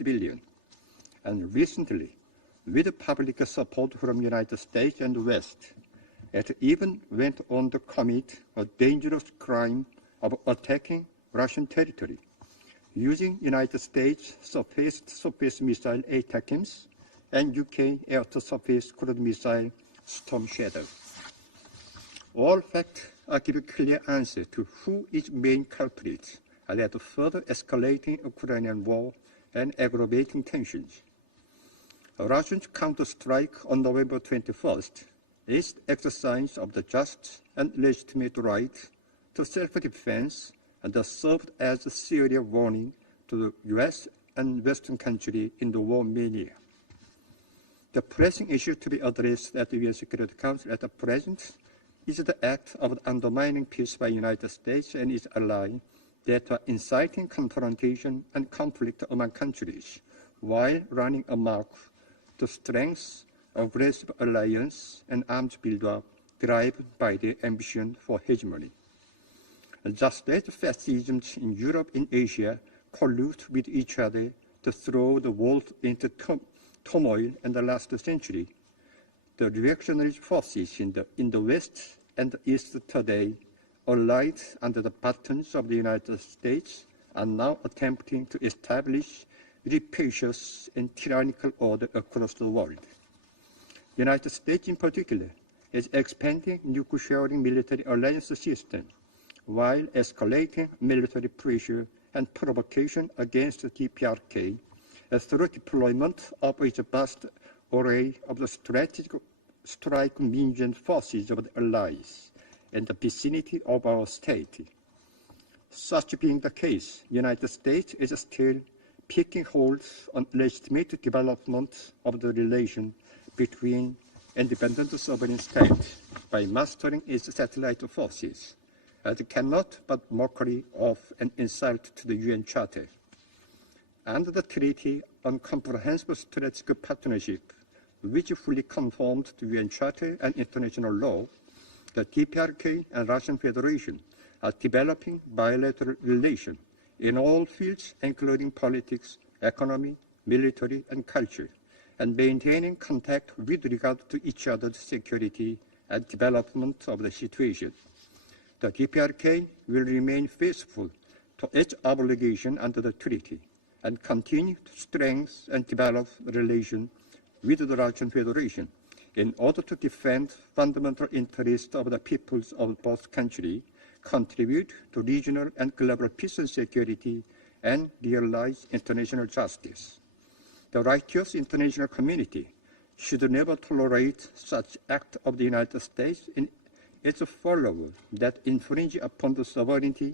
civilians. And recently, with public support from the United States and the West, it even went on to commit a dangerous crime of attacking Russian territory, using United States surface-to-surface missile ATACMS and UK air-to-surface cruise missile Storm Shadow. All facts give a clear answer to who is main culprit and led to further escalating Ukrainian war and aggravating tensions. Russia's counterstrike on November 21st is the exercise of the just and legitimate right to self-defense and has served as a serious warning to the U.S. and Western countries in the war mania. The pressing issue to be addressed at the UN Security Council at the present is the act of undermining peace by the United States and its allies that are inciting confrontation and conflict among countries while running amok to strengthen aggressive alliance and arms buildup driven by their ambition for hegemony. Just as fascisms in Europe and Asia collude with each other to throw the world into turmoil in the last century, the reactionary forces in the West and the East today, allied under the buttons of the United States, are now attempting to establish rapacious and tyrannical order across the world. The United States in particular is expanding nuclear-sharing military alliance system while escalating military pressure and provocation against the DPRK through deployment of its vast array of the strategic strike means and forces of the allies in the vicinity of our state. Such being the case, the United States is still picking holes on legitimate development of the relation between independent sovereign states by mastering its satellite forces. It cannot but mockery of an insult to the UN Charter. Under the Treaty on Comprehensive Strategic Partnership, which fully conformed to UN Charter and international law, the DPRK and Russian Federation are developing bilateral relations in all fields, including politics, economy, military, and culture, and maintaining contact with regard to each other's security and development of the situation. The DPRK will remain faithful to its obligation under the treaty and continue to strengthen and develop relations with the Russian Federation in order to defend fundamental interests of the peoples of both countries, contribute to regional and global peace and security, and realize international justice. The righteous international community should never tolerate such acts of the United States and its followers that infringe upon the sovereignty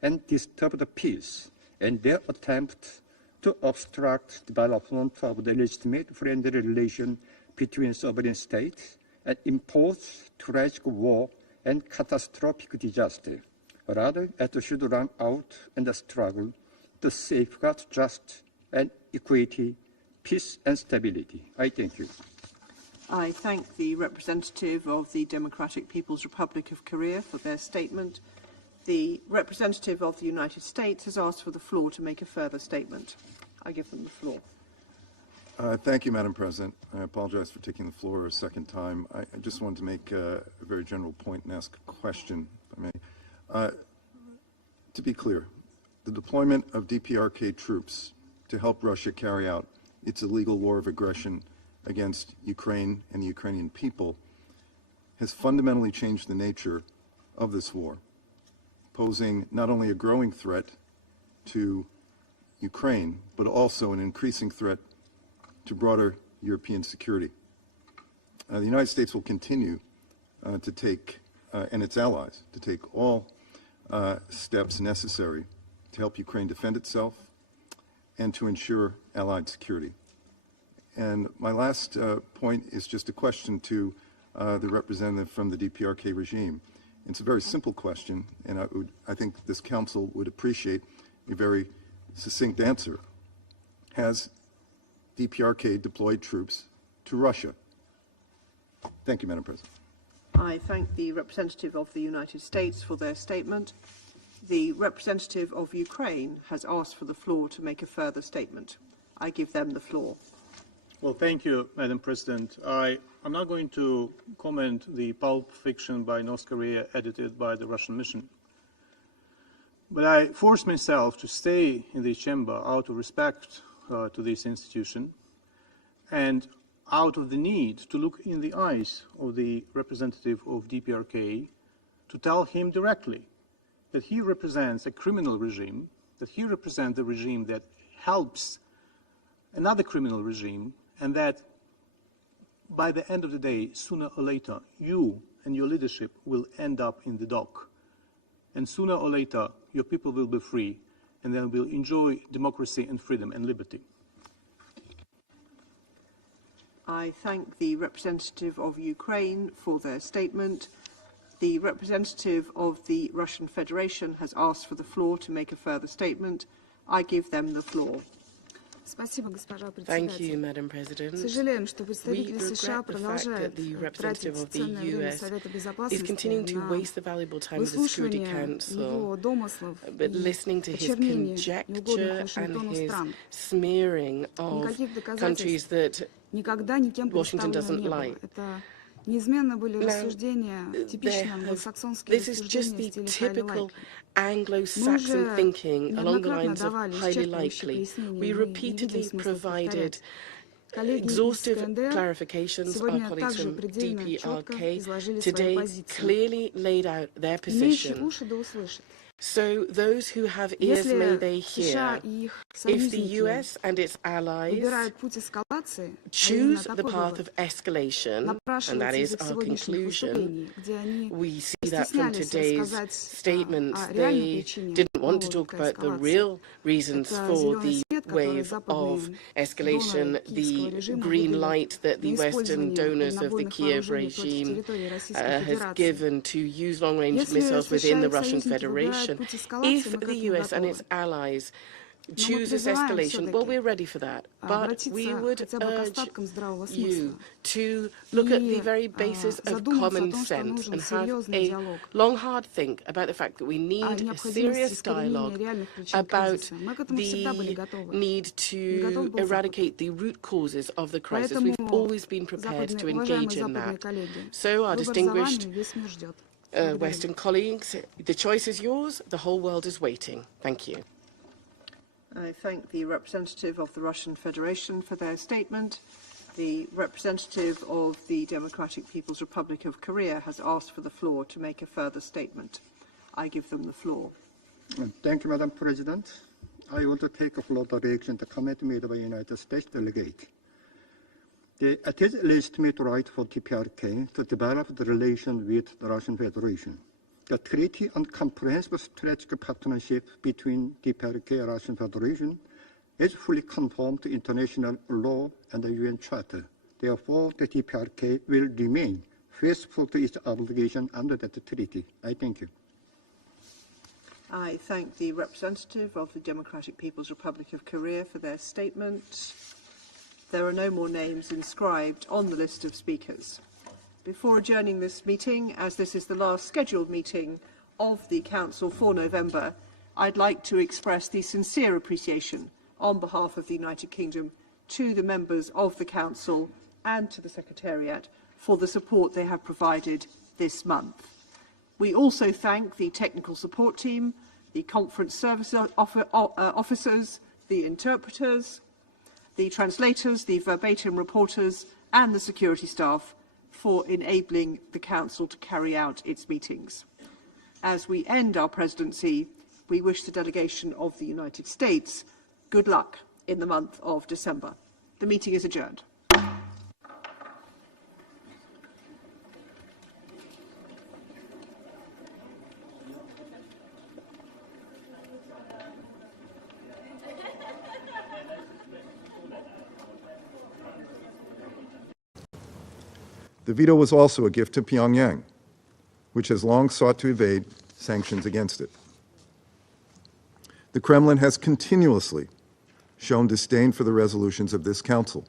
and disturb the peace in their attempt to obstruct development of the legitimate friendly relation between sovereign states and impose tragic war and catastrophic disaster. Rather, it should run out in the struggle to safeguard justice and equity, peace and stability. I thank you. I thank the representative of the Democratic People's Republic of Korea for their statement. The representative of the United States has asked for the floor to make a further statement. I give them the floor. Thank you, Madam President. I apologize for taking the floor a second time. I just wanted to make a very general point and ask a question, if I may. To be clear, the deployment of DPRK troops to help Russia carry out its illegal war of aggression against Ukraine and the Ukrainian people has fundamentally changed the nature of this war, posing not only a growing threat to Ukraine, but also an increasing threat to broader European security. The United States will continue to take, and its allies, to take all steps necessary to help Ukraine defend itself and to ensure allied security. And my last point is just a question to the representative from the DPRK regime. It's a very simple question, and I think this Council would appreciate a very succinct answer. Has DPRK deployed troops to Russia? Thank you, Madam President. I thank the representative of the United States for their statement. The representative of Ukraine has asked for the floor to make a further statement. I give them the floor. Well, thank you, Madam President. I'm not going to comment the pulp fiction by North Korea edited by the Russian mission. But I forced myself to stay in the chamber out of respect to this institution and out of the need to look in the eyes of the representative of DPRK to tell him directly that he represents a criminal regime, that he represents the regime that helps another criminal regime, and that by the end of the day, sooner or later, you and your leadership will end up in the dock. And sooner or later, your people will be free, and they will enjoy democracy and freedom and liberty. I thank the representative of Ukraine for their statement. The representative of the Russian Federation has asked for the floor to make a further statement. I give them the floor. Thank you, Madam President. We regret the fact that the representative of the US is continuing to waste the valuable time of the Security Council, but listening to his conjecture and his smearing of countries that Washington doesn't like. This is just the typical Anglo-Saxon thinking along the lines of highly likely. We repeatedly provided exhaustive clarifications. Our colleagues from DPRK today clearly laid out their position. So those who have ears, may they hear. If the US and its allies choose the path of escalation, and that is our conclusion, we see that from today's statement. They didn't want to talk about the real reasons for the wave of escalation, the green light that the Western donors of the Kiev regime has given to use long-range missiles within the Russian Federation. If the US and its allies chooses escalation, well, we're ready for that. But we would urge you to look at the very basis of common sense and have a long, hard think about the fact that we need a serious dialogue about the need to eradicate the root causes of the crisis. We've always been prepared to engage in that. So, our distinguished Western colleagues, the choice is yours. The whole world is waiting. Thank you. I thank the representative of the Russian Federation for their statement. The representative of the Democratic People's Republic of Korea has asked for the floor to make a further statement. I give them the floor. Thank you, Madam President. I want to take a floor to reaction to the comment made by United States delegate. It is a legitimate right for DPRK to develop the relation with the Russian Federation. The Treaty on Comprehensive Strategic Partnership between DPRK and Russian Federation is fully conform to international law and the UN Charter. Therefore, the DPRK will remain faithful to its obligation under that treaty. I thank you. I thank the representative of the Democratic People's Republic of Korea for their statement. There are no more names inscribed on the list of speakers. Before adjourning this meeting, as this is the last scheduled meeting of the Council for November, I'd like to express the sincere appreciation on behalf of the United Kingdom to the members of the Council and to the Secretariat for the support they have provided this month. We also thank the technical support team, the conference service officers, the interpreters, the translators, the verbatim reporters and the security staff for enabling the Council to carry out its meetings. As we end our presidency, we wish the delegation of the United States good luck in the month of December. The meeting is adjourned. The veto was also a gift to Pyongyang, which has long sought to evade sanctions against it. The Kremlin has continuously shown disdain for the resolutions of this Council.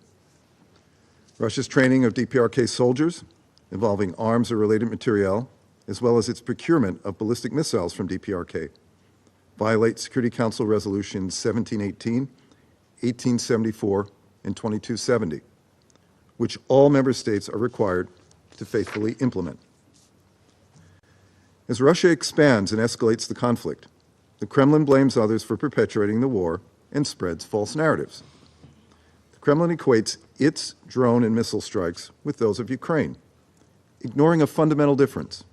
Russia's training of DPRK soldiers, involving arms or related materiel, as well as its procurement of ballistic missiles from DPRK, violate Security Council Resolutions 1718, 1874 and 2270, which all member states are required to faithfully implement. As Russia expands and escalates the conflict, the Kremlin blames others for perpetuating the war and spreads false narratives. The Kremlin equates its drone and missile strikes with those of Ukraine, ignoring a fundamental difference.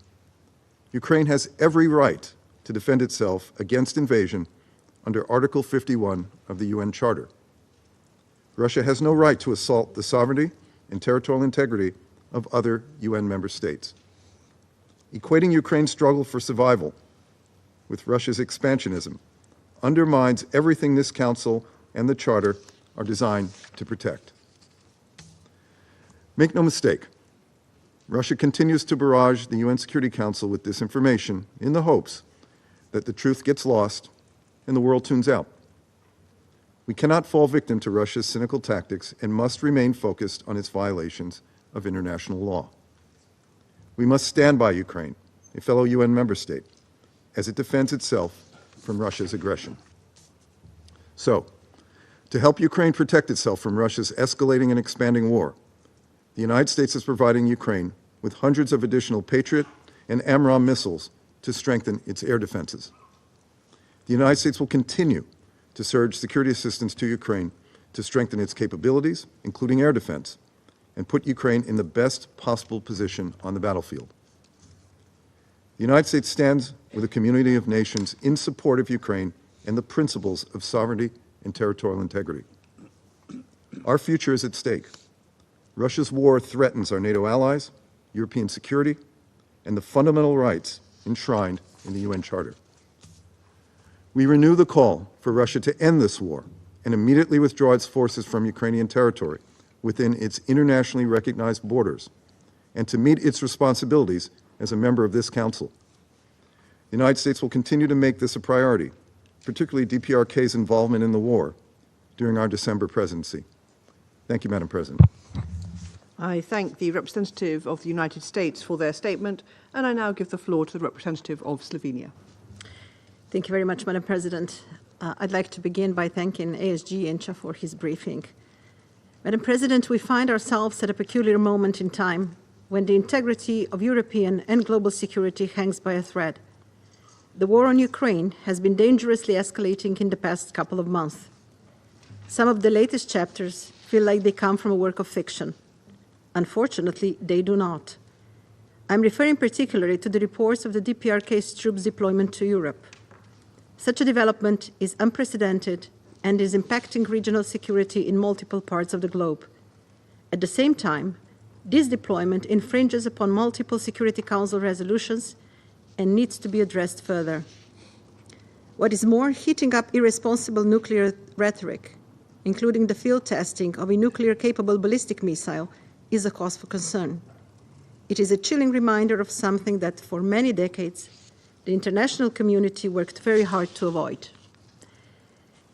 Ukraine has every right to defend itself against invasion under Article 51 of the UN Charter. Russia has no right to assault the sovereignty and territorial integrity of other UN member states. Equating Ukraine's struggle for survival with Russia's expansionism undermines everything this Council and the Charter are designed to protect. Make no mistake, Russia continues to barrage the UN Security Council with disinformation in the hopes that the truth gets lost and the world tunes out. We cannot fall victim to Russia's cynical tactics and must remain focused on its violations of international law. We must stand by Ukraine, a fellow UN member state, as it defends itself from Russia's aggression. So, to help Ukraine protect itself from Russia's escalating and expanding war, the United States is providing Ukraine with hundreds of additional Patriot and AMRAAM missiles to strengthen its air defenses. The United States will continue to surge security assistance to Ukraine to strengthen its capabilities, including air defense, and put Ukraine in the best possible position on the battlefield. The United States stands with a community of nations in support of Ukraine and the principles of sovereignty and territorial integrity. Our future is at stake. Russia's war threatens our NATO allies, European security, and the fundamental rights enshrined in the UN Charter. We renew the call for Russia to end this war and immediately withdraw its forces from Ukrainian territory within its internationally recognized borders, and to meet its responsibilities as a member of this Council. The United States will continue to make this a priority, particularly DPRK's involvement in the war during our December presidency. Thank you, Madam President. I thank the representative of the United States for their statement, and I now give the floor to the representative of Slovenia. Thank you very much, Madam President. I'd like to begin by thanking ASG Encha for his briefing. Madam President, we find ourselves at a peculiar moment in time when the integrity of European and global security hangs by a thread. The war on Ukraine has been dangerously escalating in the past couple of months. Some of the latest chapters feel like they come from a work of fiction. Unfortunately, they do not. I'm referring particularly to the reports of the DPRK's troops deployment to Europe. Such a development is unprecedented and is impacting regional security in multiple parts of the globe. At the same time, this deployment infringes upon multiple Security Council resolutions and needs to be addressed further. What is more, heating up irresponsible nuclear rhetoric, including the field testing of a nuclear-capable ballistic missile, is a cause for concern. It is a chilling reminder of something that, for many decades, the international community worked very hard to avoid.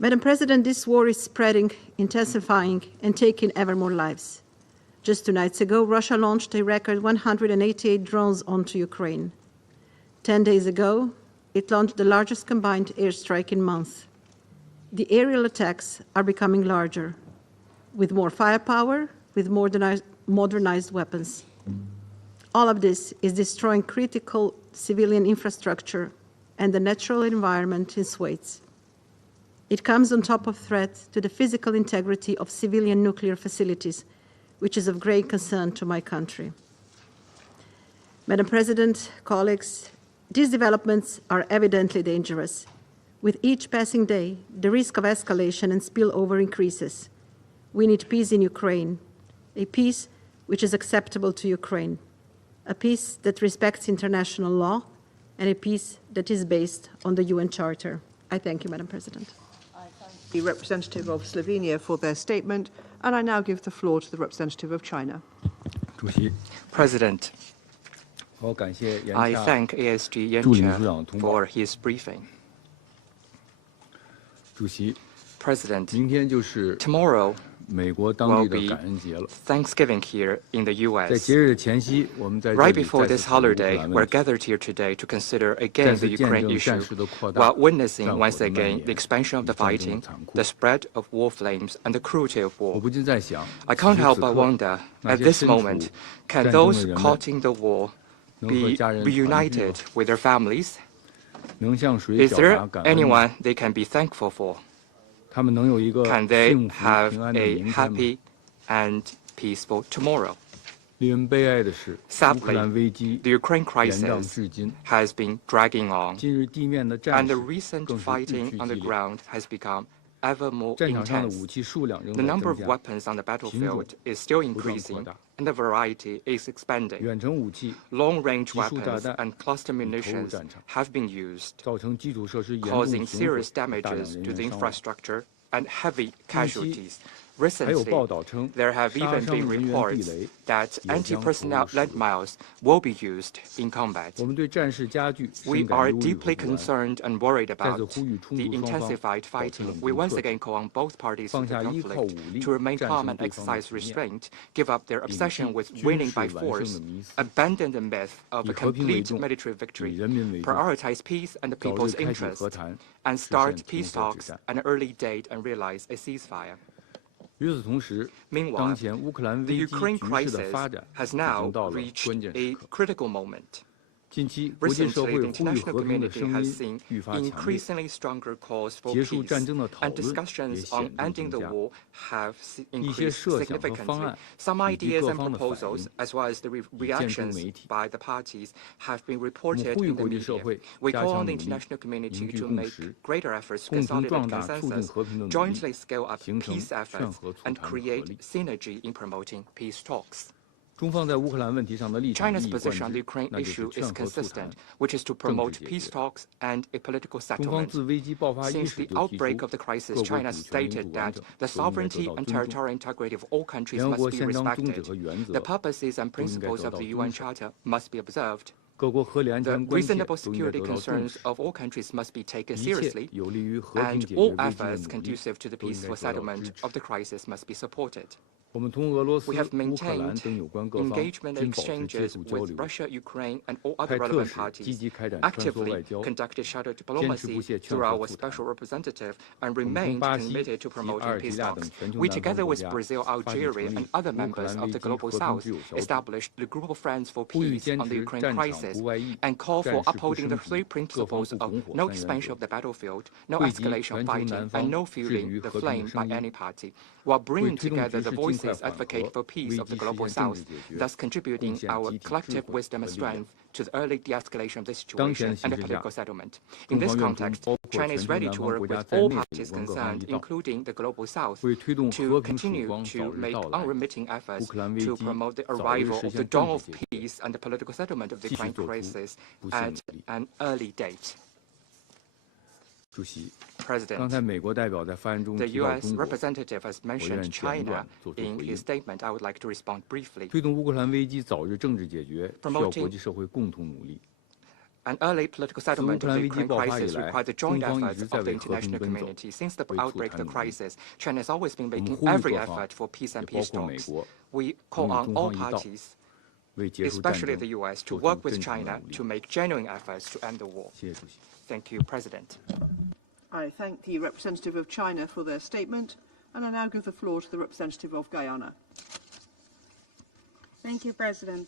Madam President, this war is spreading, intensifying, and taking ever more lives. Just 2 nights ago, Russia launched a record 188 drones onto Ukraine. 10 days ago, it launched the largest combined airstrike in months. The aerial attacks are becoming larger, with more firepower, with modernized weapons. All of this is destroying critical civilian infrastructure and the natural environment in swathes. It comes on top of threats to the physical integrity of civilian nuclear facilities, which is of great concern to my country. Madam President, colleagues, these developments are evidently dangerous. With each passing day, the risk of escalation and spillover increases. We need peace in Ukraine, a peace which is acceptable to Ukraine, a peace that respects international law, and a peace that is based on the UN Charter. I thank you, Madam President. I thank the representative of Slovenia for their statement, and I now give the floor to the representative of China. President, I thank ASG Yencha for his briefing. President, tomorrow will be Thanksgiving here in the U.S. Right before this holiday, we're gathered here today to consider again the Ukraine issue, while witnessing once again the expansion of the fighting, the spread of war flames, and the cruelty of war. I can't help but wonder, at this moment, can those caught in the war be reunited with their families? Is there anyone they can be thankful for? Can they have a happy and peaceful tomorrow? Sadly, the Ukraine crisis has been dragging on, and the recent fighting on the ground has become ever more intense. The number of weapons on the battlefield is still increasing, and the variety is expanding. Long-range weapons and cluster munitions have been used, causing serious damages to the infrastructure and heavy casualties. Recently, there have even been reports that anti-personnel landmines will be used in combat. We are deeply concerned and worried about the intensified fighting. We once again call on both parties to the conflict to remain calm and exercise restraint, give up their obsession with winning by force, abandon the myth of a complete military victory, prioritize peace and the people's interest, and start peace talks at an early date and realize a ceasefire. Meanwhile, the Ukraine crisis has now reached a critical moment. Recently, the international community has seen increasingly stronger calls for peace, and discussions on ending the war have increased significantly. Some ideas and proposals, as well as the reactions by the parties, have been reported in the media. We call on the international community to make greater efforts to consolidate consensus, jointly scale up peace efforts, and create synergy in promoting peace talks. China's position on the Ukraine issue is consistent, which is to promote peace talks and a political settlement. Since the outbreak of the crisis, China stated that the sovereignty and territorial integrity of all countries must be respected. The purposes and principles of the UN Charter must be observed. The reasonable security concerns of all countries must be taken seriously, and all efforts conducive to the peaceful settlement of the crisis must be supported. We have maintained engagement and exchanges with Russia, Ukraine, and all other relevant parties, actively conducted shadow diplomacy through our special representative, and remained committed to promoting peace talks. We, together with Brazil, Algeria, and other members of the Global South, established the Group of Friends for Peace on the Ukraine crisis, and call for upholding the three principles of no expansion of the battlefield, no escalation of fighting, and no fueling the flame by any party, while bringing together the voices advocate for peace of the Global South, thus contributing our collective wisdom and strength to the early de-escalation of the situation and the political settlement. In this context, China is ready to work with all parties concerned, including the Global South, to continue to make unremitting efforts to promote the arrival of the dawn of peace and the political settlement of the Ukraine crisis at an early date. President, the U.S. representative has mentioned China in his statement. I would like to respond briefly. Promoting an early political settlement of the Ukraine crisis requires the joint efforts of the international community. Since the outbreak of the crisis, China has always been making every effort for peace and peace talks. We call on all parties, especially the U.S., to work with China to make genuine efforts to end the war. Thank you, President. I thank the representative of China for their statement, and I now give the floor to the representative of Guyana. Thank you, President.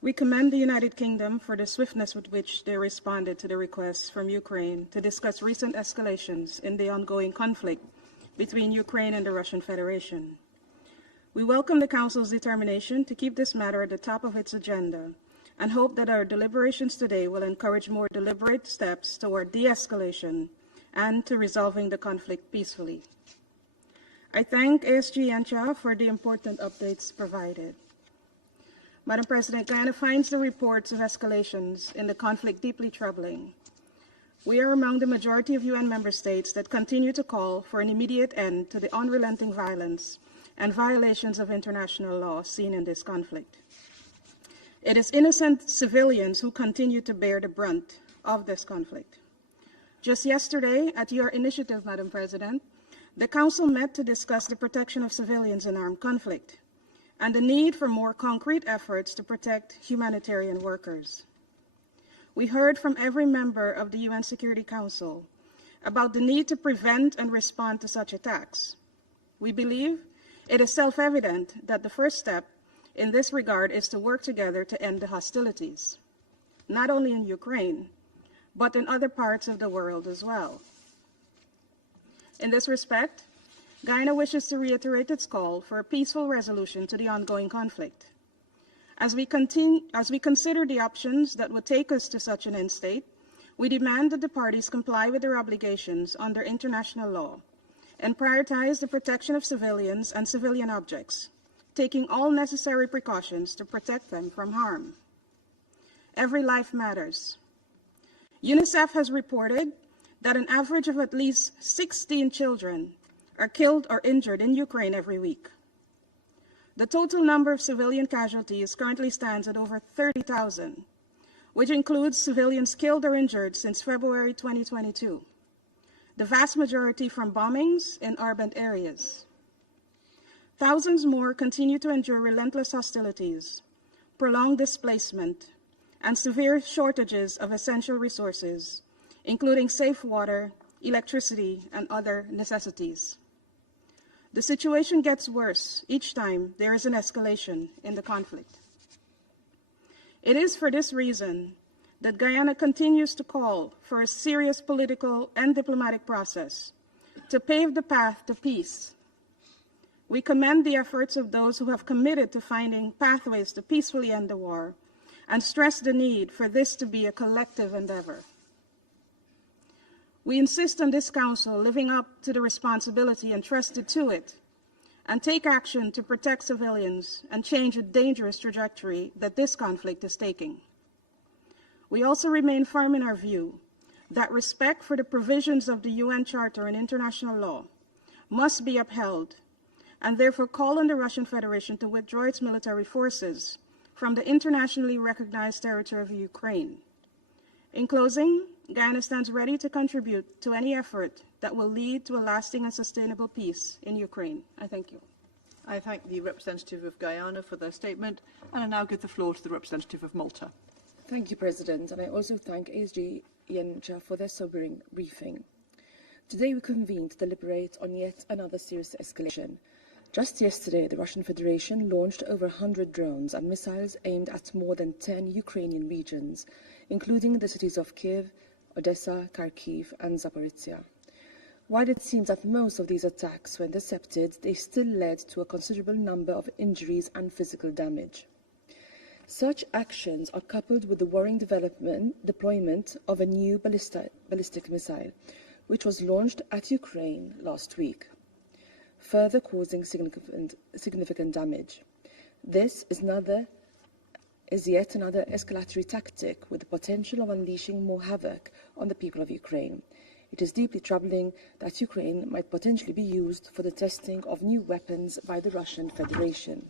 We commend the United Kingdom for the swiftness with which they responded to the request from Ukraine to discuss recent escalations in the ongoing conflict between Ukraine and the Russian Federation. We welcome the Council's determination to keep this matter at the top of its agenda, and hope that our deliberations today will encourage more deliberate steps toward de-escalation and to resolving the conflict peacefully. I thank ASG Yancha for the important updates provided. Madam President, Guyana finds the reports of escalations in the conflict deeply troubling. We are among the majority of UN member states that continue to call for an immediate end to the unrelenting violence and violations of international law seen in this conflict. It is innocent civilians who continue to bear the brunt of this conflict. Just yesterday, at your initiative, Madam President, The Council met to discuss the protection of civilians in armed conflict and the need for more concrete efforts to protect humanitarian workers. We heard from every member of the UN Security Council about the need to prevent and respond to such attacks. We believe it is self-evident that the first step in this regard is to work together to end the hostilities, not only in Ukraine, but in other parts of the world as well. In this respect, Guyana wishes to reiterate its call for a peaceful resolution to the ongoing conflict. As we consider the options that would take us to such an end state, we demand that the parties comply with their obligations under international law and prioritize the protection of civilians and civilian objects, taking all necessary precautions to protect them from harm. Every life matters. UNICEF has reported that an average of at least 16 children are killed or injured in Ukraine every week. The total number of civilian casualties currently stands at over 30,000, which includes civilians killed or injured since February 2022, the vast majority from bombings in urban areas. Thousands more continue to endure relentless hostilities, prolonged displacement, and severe shortages of essential resources, including safe water, electricity, and other necessities. The situation gets worse each time there is an escalation in the conflict. It is for this reason that Guyana continues to call for a serious political and diplomatic process to pave the path to peace. We commend the efforts of those who have committed to finding pathways to peacefully end the war and stress the need for this to be a collective endeavor. We insist on this Council living up to the responsibility entrusted to it and take action to protect civilians and change a dangerous trajectory that this conflict is taking. We also remain firm in our view that respect for the provisions of the UN Charter and international law must be upheld, and therefore call on the Russian Federation to withdraw its military forces from the internationally recognized territory of Ukraine. In closing, Guyana stands ready to contribute to any effort that will lead to a lasting and sustainable peace in Ukraine. I thank you. I thank the representative of Guyana for their statement, and I now give the floor to the representative of Malta. Thank you, President, and I also thank ASG Yencha for their sobering briefing. Today we convene to deliberate on yet another serious escalation. Just yesterday, the Russian Federation launched over 100 drones and missiles aimed at more than 10 Ukrainian regions, including the cities of Kiev, Odessa, Kharkiv, and Zaporizhia. While it seems that most of these attacks were intercepted, they still led to a considerable number of injuries and physical damage. Such actions are coupled with the worrying deployment of a new ballistic missile, which was launched at Ukraine last week, further causing significant damage. This is yet another escalatory tactic with the potential of unleashing more havoc on the people of Ukraine. It is deeply troubling that Ukraine might potentially be used for the testing of new weapons by the Russian Federation.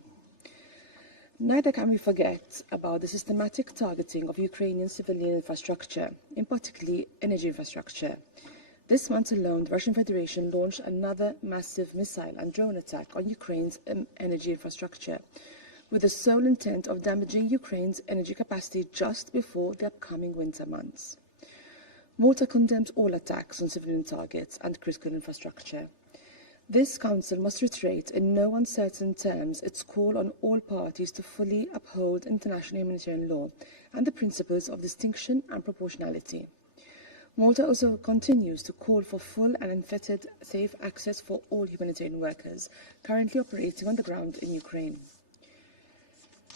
Neither can we forget about the systematic targeting of Ukrainian civilian infrastructure, in particular energy infrastructure. This month alone, the Russian Federation launched another massive missile and drone attack on Ukraine's energy infrastructure, with the sole intent of damaging Ukraine's energy capacity just before the upcoming winter months. Malta condemns all attacks on civilian targets and critical infrastructure. This Council must reiterate in no uncertain terms its call on all parties to fully uphold international humanitarian law and the principles of distinction and proportionality. Malta also continues to call for full and unfettered safe access for all humanitarian workers currently operating on the ground in Ukraine.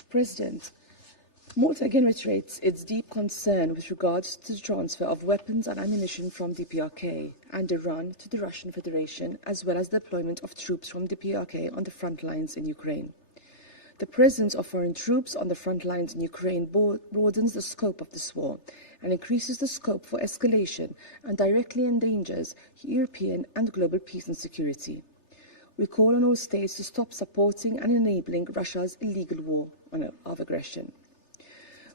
President, Malta again reiterates its deep concern with regards to the transfer of weapons and ammunition from DPRK and Iran to the Russian Federation, as well as the deployment of troops from DPRK on the front lines in Ukraine. The presence of foreign troops on the front lines in Ukraine broadens the scope of this war and increases the scope for escalation and directly endangers European and global peace and security. We call on all states to stop supporting and enabling Russia's illegal war of aggression.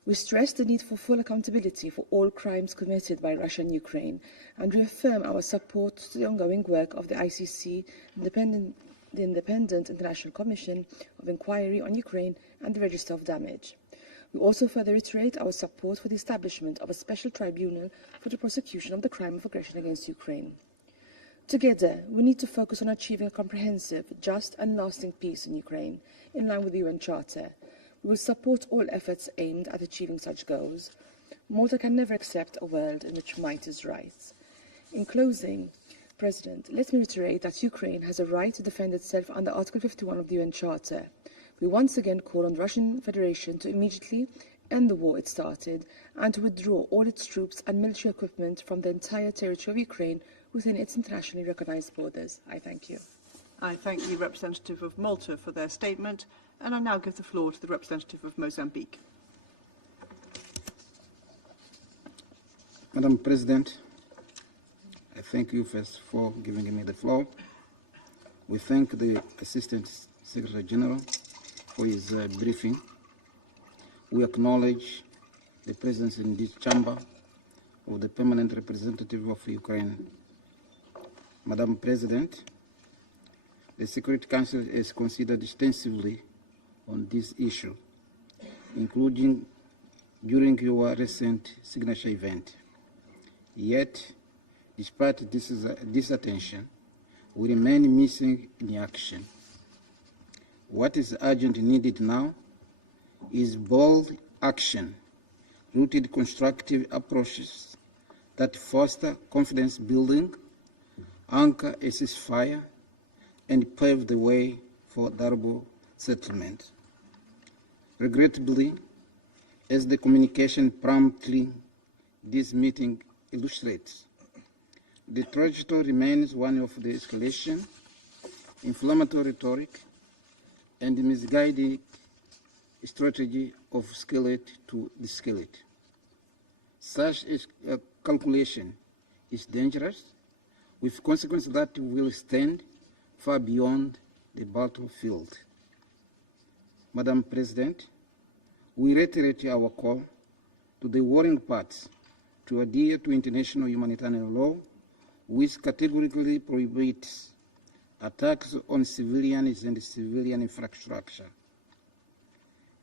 We stress the need for full accountability for all crimes committed by Russia and Ukraine, and reaffirm our support to the ongoing work of the ICC, the Independent International Commission of Inquiry on Ukraine, and the Register of Damage. We also further reiterate our support for the establishment of a special tribunal for the prosecution of the crime of aggression against Ukraine. Together, we need to focus on achieving a comprehensive, just and lasting peace in Ukraine, in line with the UN Charter. We will support all efforts aimed at achieving such goals. Malta can never accept a world in which might is right. In closing, President, let me reiterate that Ukraine has a right to defend itself under Article 51 of the UN Charter. We once again call on the Russian Federation to immediately end the war it started and to withdraw all its troops and military equipment from the entire territory of Ukraine within its internationally recognized borders. I thank you. I thank the representative of Malta for their statement, and I now give the floor to the representative of Mozambique. Madam President, I thank you first for giving me the floor. We thank the Assistant Secretary General for his briefing. We acknowledge the presence in this chamber of the permanent representative of Ukraine. Madam President, the Security Council has considered extensively on this issue, including during your recent signature event. Yet, despite this attention, we remain missing in action. What is urgently needed now is bold action, rooted constructive approaches that foster confidence building, anchor a ceasefire, and pave the way for durable settlement. Regrettably, as the communication promptly this meeting illustrates, the trajectory remains one of the escalation, inflammatory rhetoric, and the misguided strategy of escalate to de-escalate. Such a calculation is dangerous, with consequences that will extend far beyond the battlefield. Madam President, we reiterate our call to the warring parties to adhere to international humanitarian law, which categorically prohibits attacks on civilians and civilian infrastructure.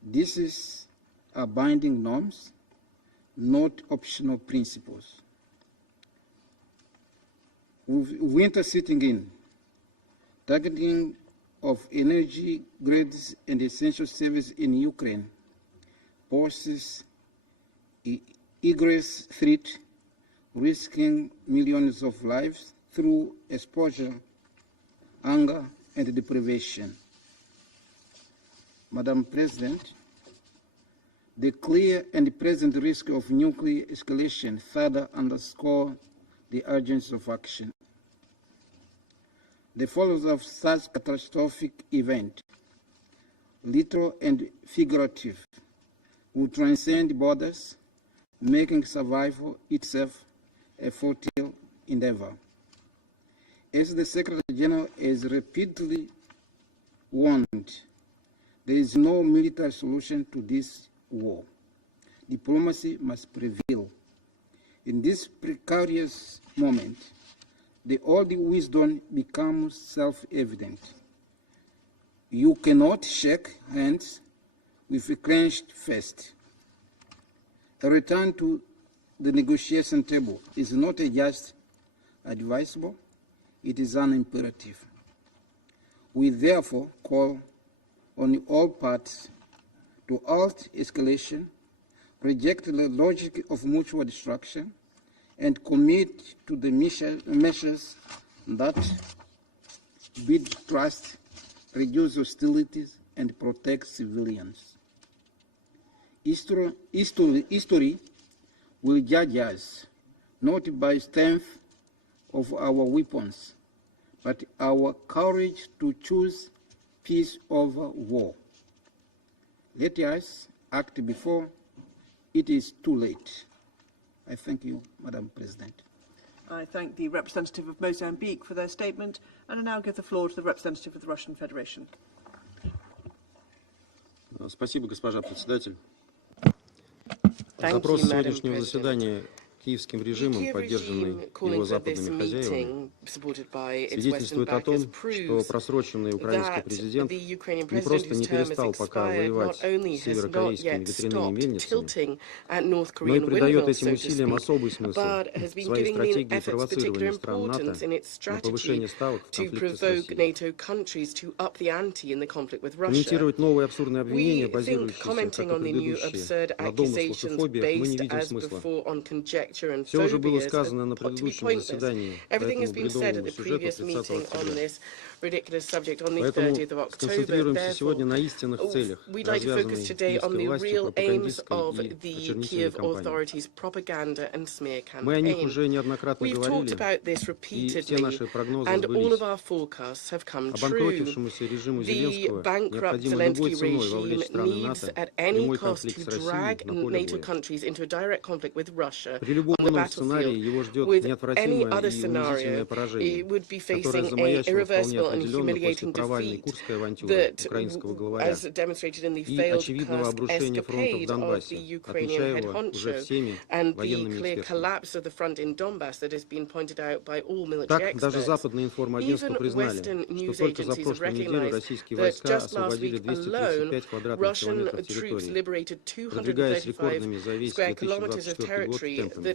These are binding norms, not optional principles. With winter sitting in, targeting of energy grids and essential services in Ukraine poses egress threat, risking millions of lives through exposure, hunger, and deprivation. Madam President, the clear and present risk of nuclear escalation further underscore the urgency of action. The fallout of such catastrophic event, literal and figurative, will transcend borders, making survival itself a futile endeavor. As the Secretary General has repeatedly warned, there is no military solution to this war. Diplomacy must prevail. In this precarious moment, the old wisdom becomes self-evident. You cannot shake hands with a clenched fist. A return to the negotiation table is not just advisable, it is an imperative. We therefore call on all parties to halt escalation, reject the logic of mutual destruction, and commit to the measures that build trust, reduce hostilities, and protect civilians. History will judge us not by strength of our weapons, but our courage to choose peace over war. Let us act before it is too late. I thank you, Madam President. I thank the representative of Mozambique for their statement, and I now give the floor to the representative of the Russian Federation. Спасибо, госпожа председатель. Запрос сегодняшнего заседания киевским режимом, поддержанный его западными хозяевами, свидетельствует о том, что просроченный украинский президент не просто не перестал пока воевать с северокорейскими ветряными мельницами, но и придает этим усилиям особый смысл в своей стратегии провоцирования стран НАТО на повышение ставок в конфликте с Россией. Комментировать новые абсурдные обвинения, базирующиеся, как и предыдущие, на домыслах и фобиях, мы не видим смысла. Все уже было сказано на предыдущем заседании по этому бредовому сюжету 30 октября. Поэтому сконцентрируемся сегодня на истинных целях, развязанной киевской властью пропагандистской и очернительной кампании. Мы о них уже неоднократно говорили, и все наши прогнозы сбылись. Обанкротившемуся режиму Зеленского необходимо любой ценой вовлечь страны НАТО в прямой конфликт с Россией на поле боя. При любом ином сценарии его ждет неотвратимое и унизительное поражение, которое замаячило вполне определенно после провальной курской авантюры украинского главаря и очевидного обрушения фронта в Донбассе, отмечаемого уже всеми военными экспертами. Так, даже западные информагентства признали, что только за прошлую неделю российские войска освободили 235 квадратных километров территории, продвигаясь рекордными за весь 2024 год темпами.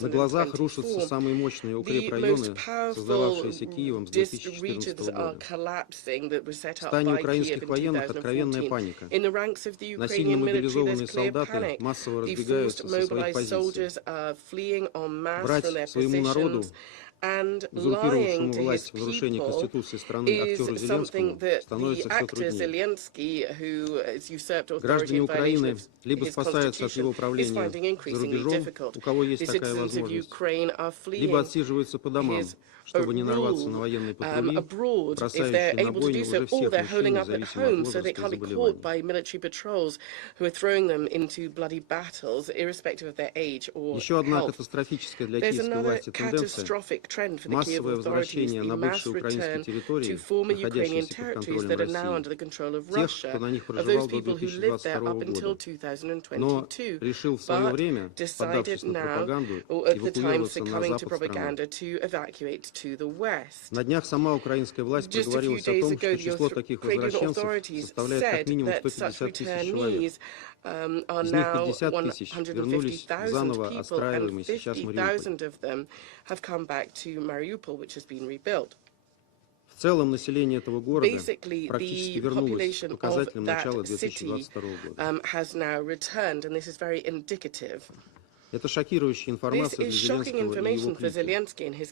На глазах рушатся самые мощные укрепрайоны, создававшиеся Киевом с 2014 года. В стане украинских военных откровенная паника. Насильно мобилизованные солдаты массово разбегаются со своих позиций. Врать своему народу, узурпировавшему власть в нарушении Конституции страны актеру Зеленскому, становится все труднее. Граждане Украины либо спасаются от его правления за рубежом, у кого есть такая возможность, либо отсиживаются по домам, чтобы не нарваться на военные патрули, бросающие на бойню уже всех мужчин, независимо от возраста и заболеваний. Еще одна катастрофическая для киевской власти тенденция – массовое возвращение на бывшие украинские территории, находящиеся под контролем России, тех, кто на них проживал до 2022 года, но решил в свое время, поддавшись на пропаганду, эвакуироваться на запад страны. На днях сама украинская власть проговорилась о том, что число таких возвращенцев составляет как минимум 150 тысяч человек. Из них 50 тысяч вернулись в заново отстраиваемый сейчас Мариуполь. В целом население этого города практически вернулось к показателям начала 2022 года. Это шокирующая информация для Зеленского и его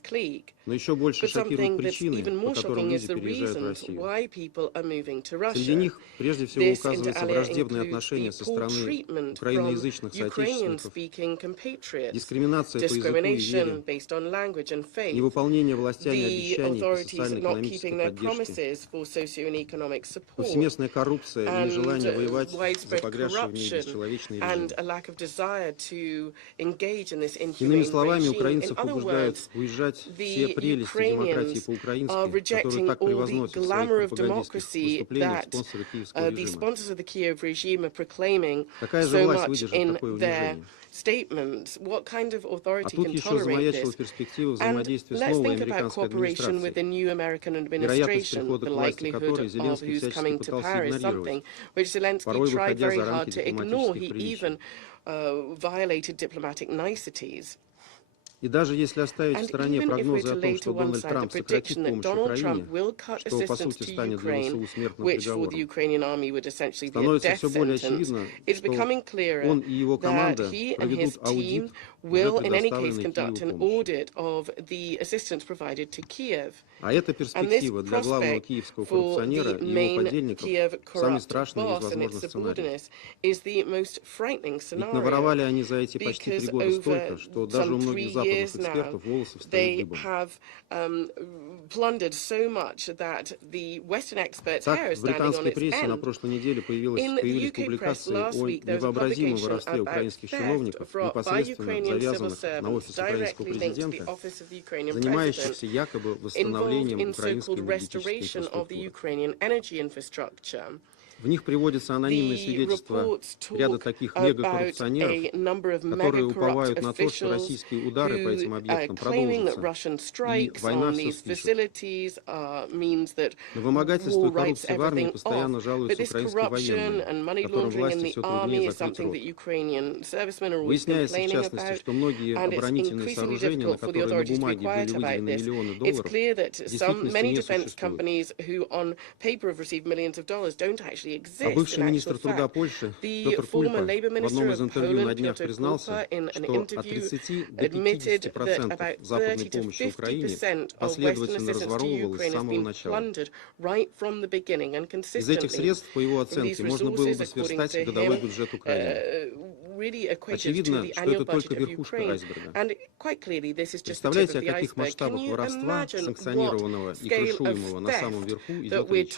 клика. Но еще больше шокируют причины, по которым люди переезжают в Россию. Среди них прежде всего указывается враждебное отношение со стороны украиноязычных соотечественников, дискриминация по языку и вере, невыполнение властями обещаний по социально-экономической поддержке, повсеместная коррупция и нежелание воевать за погрязший в ней бесчеловечный режим. Иными словами, украинцев побуждают уезжать все прелести демократии по-украински, которые так превозносят в своих пропагандистских выступлениях спонсоры киевского режима. Какая же власть выдержит такое унижение? А тут еще замаячила перспектива взаимодействия с новой американской администрацией, вероятность прихода к власти которой Зеленский всячески пытался игнорировать, порой выходя за рамки дипломатических приличий. И даже если оставить в стороне прогнозы о том, что Дональд Трамп сократит помощь Украине, что по сути станет для ВСУ смертным приговором, становится все более очевидно, что он и его команда проведут аудит уже предоставленной Киеву помощи. А эта перспектива для главного киевского коррупционера и его подельников самый страшный из возможных сценариев. Ведь наворовали они за эти почти 3 года столько, что даже у многих западных экспертов волосы встают дыбом. Так, в британской прессе на прошлой неделе появились публикации о невообразимом воровстве украинских чиновников, непосредственно завязанных на офис украинского президента, занимающихся якобы восстановлением украинской энергетической инфраструктуры. В них приводятся анонимные свидетельства ряда таких мегакоррупционеров, которые уповают на то, что российские удары по этим объектам продолжатся, и война все спишет. На вымогательство и коррупцию в армии постоянно жалуются украинские военные, которым власти все труднее закрыть рот. Выясняется, в частности, что многие оборонительные сооружения, на которые на бумаге были выделены миллионы долларов, в действительности не существуют. А бывший министр труда Польши Петр Кульпа в одном из интервью на днях признался, что от 30 до 50% западной помощи Украине последовательно разворовывалась с самого начала. Из этих средств, по его оценке, можно было бы сверстать годовой бюджет Украины. Очевидно, что это только верхушка айсберга. Представляете, о каких масштабах воровства, санкционированного и крышуемого на самом верху, идет речь?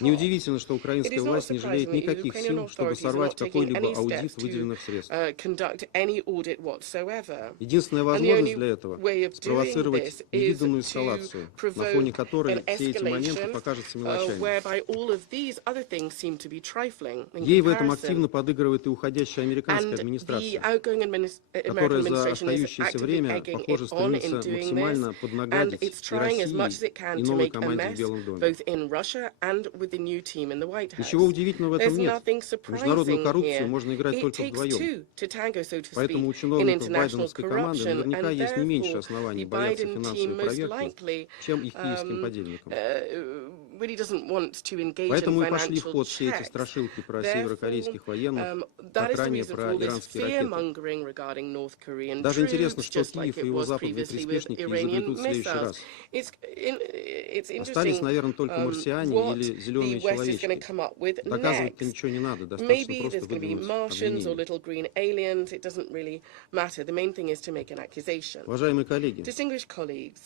Неудивительно, что украинская власть не жалеет никаких сил, чтобы сорвать какой-либо аудит выделенных средств. Единственная возможность для этого — спровоцировать невиданную эскалацию, на фоне которой все эти моменты покажутся мелочами. Ей в этом активно подыгрывает и уходящая американская администрация, которая за остающееся время, похоже, стремится максимально поднагадить и России, и новой команде в Белом доме. Ничего удивительного в этом нет. Международную коррупцию можно играть только вдвоем. Поэтому у чиновников байденовской команды наверняка есть не меньше оснований бояться финансовой проверки, чем их киевским подельникам. Поэтому и пошли в ход все эти страшилки про северокорейских военных, как ранее про иранские ракеты. Даже интересно, что Киев и его западные приспешники изобретут в следующий раз. Остались, наверное, только марсиане или зеленые человечки. Доказывать-то ничего не надо, достаточно просто выдвинуть обвинение. Уважаемые коллеги,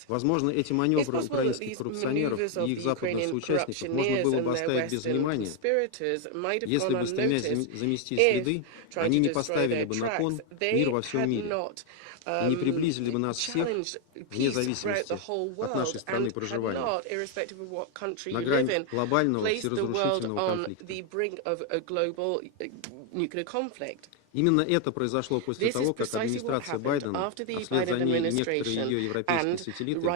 возможно, эти маневры украинских коррупционеров и их западных соучастников можно было бы оставить без внимания, если бы, стремясь замести следы, они не поставили бы на кон мир во всем мире и не приблизили бы нас всех, вне зависимости от нашей страны проживания, на грань глобального всеразрушительного конфликта. Именно это произошло после того, как администрация Байдена, а вслед за ней и некоторые ее европейские сателлиты,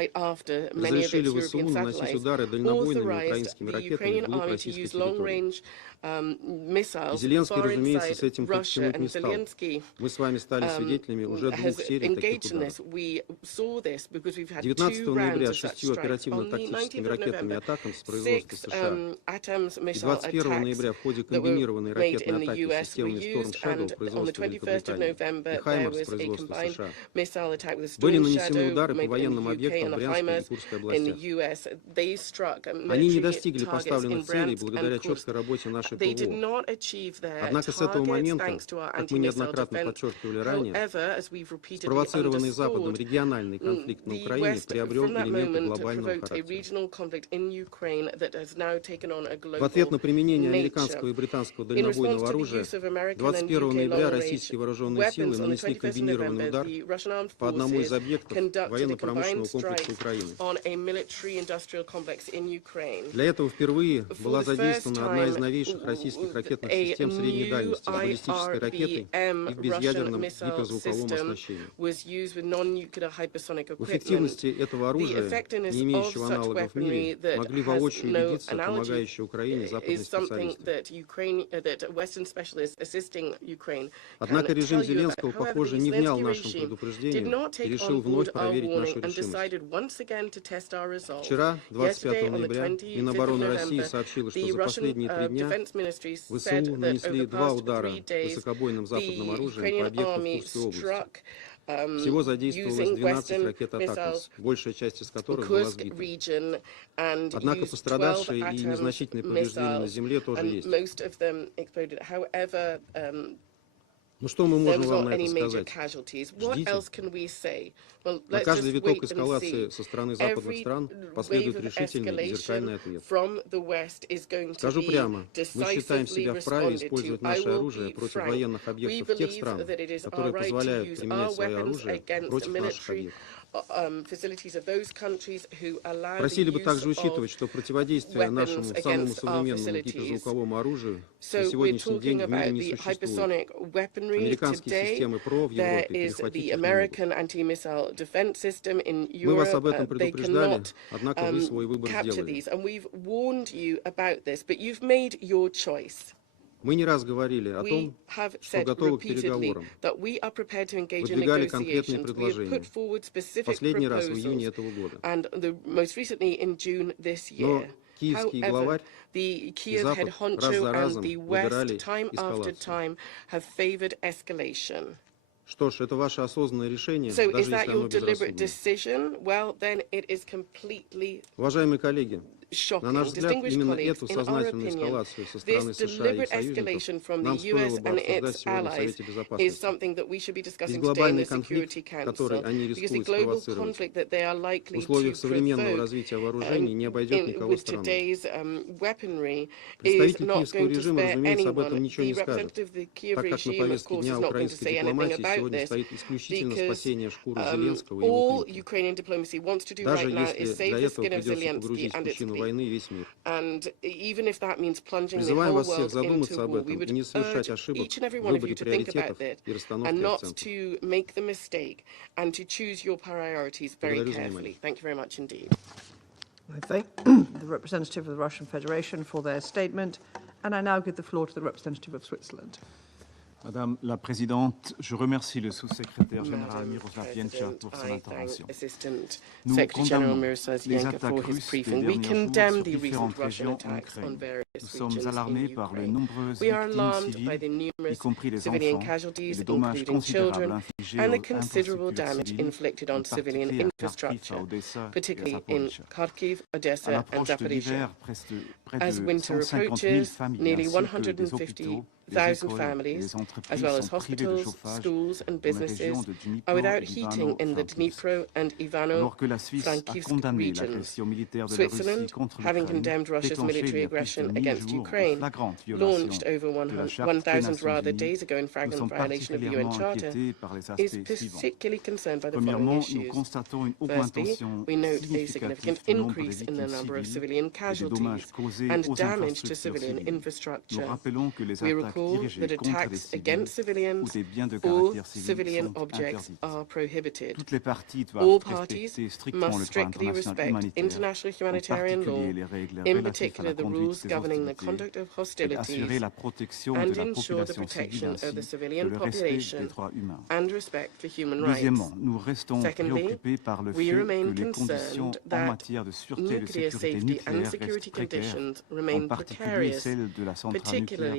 разрешили ВСУ наносить удары дальнобойными украинскими ракетами вглубь российской территории. И Зеленский, разумеется, с этим подтянуть не стал. Мы с вами стали свидетелями уже 2 серий таких ударов. 19 ноября 6 оперативно-тактическими ракетными атаками с производства США и 21 ноября в ходе комбинированной ракетной атаки с системами Storm Shadow производства Великобритании и Хаймарс производства США были нанесены удары по военным объектам в Брянской и Курской областях. Они не достигли поставленных целей благодаря четкой работе нашей ПВО. Однако с этого момента, как мы неоднократно подчеркивали ранее, спровоцированный Западом региональный конфликт на Украине приобрел элементы глобального характера. В ответ на применение американского и британского дальнобойного оружия 21 ноября российские вооруженные силы нанесли комбинированный удар по одному из объектов военно-промышленного комплекса Украины. Для этого впервые была задействована одна из новейших российских ракетных систем средней дальности с баллистической ракетой и в безъядерном гиперзвуковом оснащении. В эффективности этого оружия, не имеющего аналогов в мире, могли воочию убедиться помогающие Украине западные специалисты. Однако режим Зеленского, похоже, не внял нашим предупреждениям и решил вновь проверить нашу решимость. Вчера, 25 ноября, Минобороны России сообщила, что за последние 3 дня ВСУ нанесли 2 удара высокобойным западным оружием по объектам в Курской области. Всего задействовалось 12 ракет «Атакамс», большая часть из которых была сбита. Однако пострадавшие и незначительные повреждения на земле тоже есть. Ну что мы можем вам на это сказать? Ждите. На каждый виток эскалации со стороны западных стран последует решительный и зеркальный ответ. Скажу прямо, мы считаем себя вправе использовать наше оружие против военных объектов тех стран, которые позволяют применять свое оружие против наших объектов. facilities of those countries who allow Просили бы the также use учитывать, of что противодействие нашему weapons самому against our современному facilities. гиперзвуковому оружию So на we're сегодняшний день talking в мире about не the существует. hypersonic weaponry Американские today. системы ПРО в There Европе is перехватить the их не могут. American anti-missile defense system in Мы вас об Europe. этом They предупреждали, cannot однако вы свой выбор capture сделали. these, and we've warned you about this, but you've made your choice. Мы не раз говорили о We том, have что said готовы к repeatedly переговорам. that we are prepared to engage in Выдвигали конкретные negotiations. We have предложения. put forward specific Последний раз в июне proposals, этого года. and most recently in June this year. Но киевский главарь the и Kiev head Запад раз honcho за and разом the выбирали West, time after эскалацию. time, have favored escalation. Что ж, это ваше осознанное решение, So даже is that если your оно deliberate безрассудное. decision? Well, then it is completely Уважаемые коллеги, shocking. на наш взгляд, Distinguished именно colleagues, эту in our сознательную opinion, эскалацию со this стороны США и deliberate их escalation союзников from нам the стоило US бы and обсуждать its сегодня в allies Совете is Безопасности. something that we should be Ведь discussing today in глобальный the конфликт, Security который Council, они because the рискуют global спровоцировать, conflict that they are в likely условиях to современного provoke развития вооружений не обойдет никого with стороной. today's weaponry is Представитель not киевского going to режима, spare разумеется, об anyone. этом ничего The не скажет, representative of the Kiev так как на regime, of повестке course, дня is not going to украинской say anything дипломатии about сегодня this, стоит исключительно because спасение шкуры Зеленского и его all клики. Ukrainian diplomacy wants to do Даже right now если is для save the этого skin of придется Zelensky погрузить в and its пучину clique. войны весь мир. And even if that means plunging the Призываем whole вас всех world задуматься into об war, we этом would и не совершать urge ошибок each and every в one of you выборе to think about приоритетов it и and расстановке not акцентов. to make the mistake and to choose your priorities very Благодарю за carefully. внимание. Thank you very much indeed. I thank the representative of the Russian Federation for their statement, and I now give the floor to the representative of Switzerland. Madame la Présidente, je remercie le sous-secrétaire général Miroslav Jenča pour son intervention. Nous condamnons les attaques russes des derniers jours sur différentes régions en Ukraine. Nous sommes alarmés par les nombreuses victimes civiles, y compris les enfants, et les dommages considérables infligés aux infrastructures civiles, en particulier à Kharkiv, à Odessa et à Zaporizhzhia. À l'approche de l'hiver, près de 150 000 familles ainsi que des hôpitaux, des écoles et des entreprises sont privées de chauffage dans les régions de Dnipro, Ivano, Frankivsk. Alors que la Suisse a condamné l'agression militaire de la Russie contre l'Ukraine, déclenchée il y a plus de 1000 jours de flagrantes violations de la Charte des Nations Unies, nous sommes particulièrement inquiétés par les aspects suivants. Premièrement, nous constatons une augmentation significative du nombre de victimes civiles et des dommages causés aux infrastructures civiles. Nous rappelons que les attaques dirigées contre des civils ou des biens de caractère civil sont interdites. Toutes les parties doivent respecter strictement le droit international humanitaire, en particulier les règles relatives à la conduite des hostilités et assurer la protection de la population civile ainsi que le respect des droits humains. Deuxièmement, nous restons préoccupés par le fait que les conditions en matière de sûreté et de sécurité nucléaire restent précaires, en particulier celles de la centrale nucléaire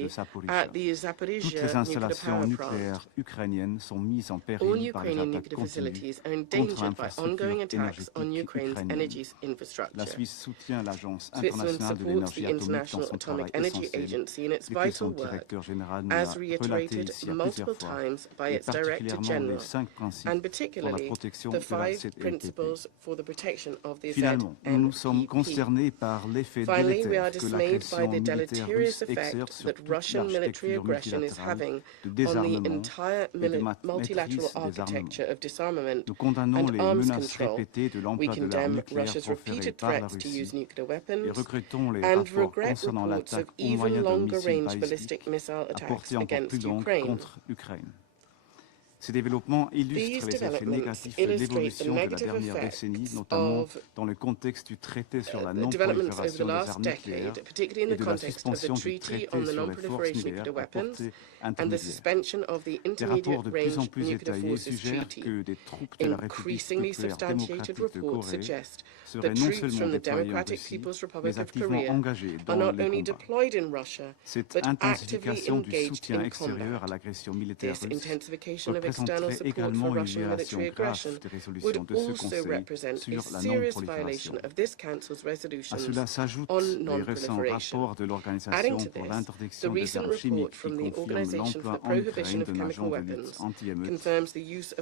de Zaporizhzhia. Toutes les installations nucléaires ukrainiennes sont mises en péril par les attaques continues contre l'infrastructure énergétique ukrainienne. La Suisse soutient l'Agence internationale de l'énergie atomique dans son travail essentiel et que son directeur général nous a relaté ici à plusieurs fois, et particulièrement les 5 principes pour la protection de la CNTP. Finalement, nous nous sommes concernés par l'effet délétère que l'agression militaire russe exerce sur toute l'architecture multilatérale de désarmement et de maîtrise des armements. Nous condamnons les menaces répétées de l'emploi de l'arme nucléaire proférée par la Russie et regrettons les rapports concernant l'attaque au moyen d'un missile balistique à portée encore plus longue contre l'Ukraine. Ces développements illustrent les effets négatifs de l'évolution de la dernière décennie, notamment dans le contexte du traité sur la non-prolifération des armes nucléaires et de la suspension du traité sur les forces nucléaires à portée intermédiaire. Des rapports de plus en plus détaillés suggèrent que des troupes de la République populaire démocratique de Corée seraient non seulement déployées en Russie, mais activement engagées dans les combats. Cette intensification du soutien extérieur à l'agression militaire russe représenterait également une violation grave des résolutions de ce Conseil sur la non-prolifération. À cela s'ajoutent les récents rapports de l'Organisation pour l'interdiction des armes chimiques qui confirment l'emploi en Ukraine d'un agent de lutte anti-émeute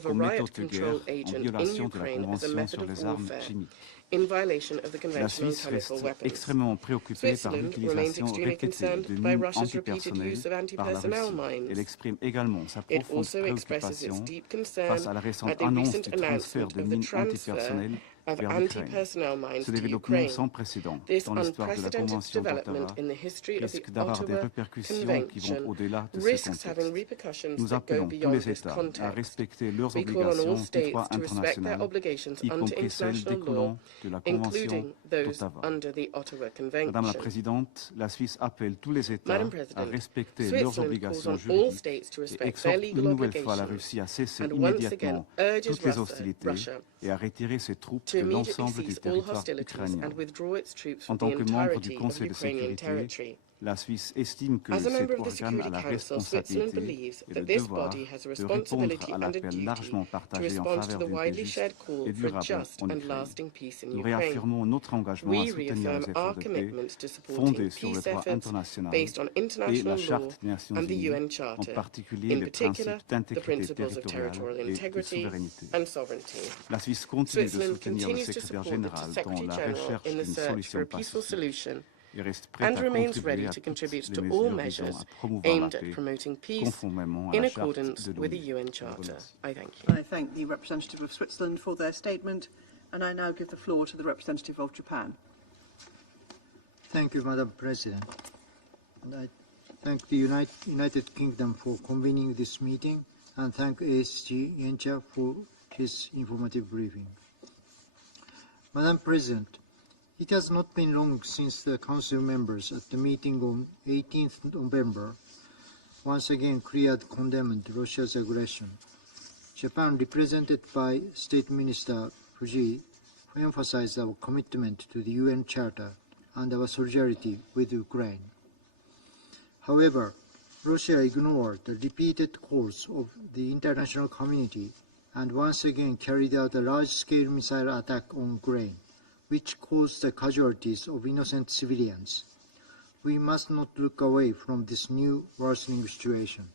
comme méthode de guerre en violation de la Convention sur les armes chimiques. in violation of the Convention on Chemical Weapons. Extrêmement préoccupée par Switzerland remains l'utilisation extremely répétée concerned de by mines Russia's repeated antipersonnelles use of par la anti-personnel Russie. Elle mines. exprime également sa It profonde also expresses its préoccupation deep concern face à la récente at the annonce recent du transfert announcement de of the mines transfer antipersonnelles of vers l'Ukraine. anti-personnel mines Ce to développement Ukraine. sans précédent This dans l'histoire de la unprecedented Convention development d'Ottawa in the history of the risque d'avoir des Ottawa répercussions qui vont Convention au-delà de ce risks having contexte. repercussions Nous that go appelons tous beyond les this États à context. respecter leurs We call on all obligations du states droit to respect their international, obligations y under compris celles international law, découlant de la Convention including those d'Ottawa. under the Ottawa Madame la Convention. Présidente, la Suisse appelle tous les États Madam à President, respecter leurs Switzerland calls obligations on all juridiques states to et respect their exhorte legal une nouvelle fois la obligations Russie à cesser and once again immédiatement urges toutes les hostilités Russia et à retirer ses troupes to de immediately l'ensemble du cease all territoire hostilities ukrainien. and withdraw its troops En from tant the que membre du entirety of Conseil de Ukrainian sécurité, territory. la Suisse estime que As a cet member of the organe a Security la Council, Switzerland responsabilité believes et that le this devoir body has a de responsibility répondre à and a l'appel duty largement to partagé en respond to faveur the d'une widely paix juste shared call et for durable just en and Ukraine. lasting peace in Nous Ukraine. réaffirmons notre engagement à We soutenir reaffirm les our efforts de paix commitment to supporting fondés sur le peace droit efforts international based on et international la law Charte des Nations and the Unies, UN en Charter, particulier in les particular principes the d'intégrité principles of territoriale territorial et de integrity souveraineté. and sovereignty. La Suisse continue de Switzerland soutenir le continues to secrétaire support the général dans Secretary la General recherche in the d'une search for solution a peaceful pacifique solution et reste prête and à remains contribuer ready à to toutes contribute les to all mesures visant measures à promouvoir la aimed at paix promoting peace conformément à in la Charte accordance de with the l'ONU. UN Charter. I thank you. I thank the representative of Switzerland for their statement, and I now give the floor to the representative of Japan. Thank you, Madam President. And I thank the United Kingdom for convening this meeting, and thank ASG Yencha for his informative briefing. Madam President, it has not been long since the Council members at the meeting on 18th November once again clearly condemned Russia's aggression. Japan, represented by State Minister Fujii, emphasized our commitment to the UN Charter and our solidarity with Ukraine. However, Russia ignored the repeated calls of the international community and once again carried out a large-scale missile attack on Ukraine, which caused the casualties of innocent civilians. We must not look away from this new worsening situation.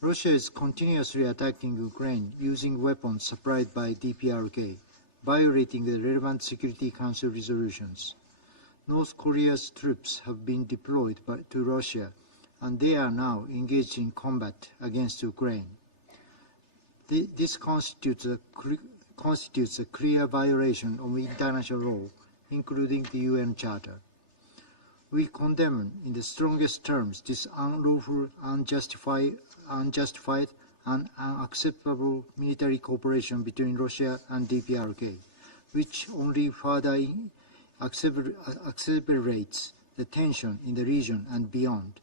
Russia is continuously attacking Ukraine using weapons supplied by DPRK, violating the relevant Security Council resolutions. North Korea's troops have been deployed to Russia, and they are now engaged in combat against Ukraine. This constitutes a clear violation of international law, including the UN Charter. We condemn in the strongest terms this unlawful, unjustified, and unacceptable military cooperation between Russia and DPRK, which only further accelerates the tension in the region and beyond.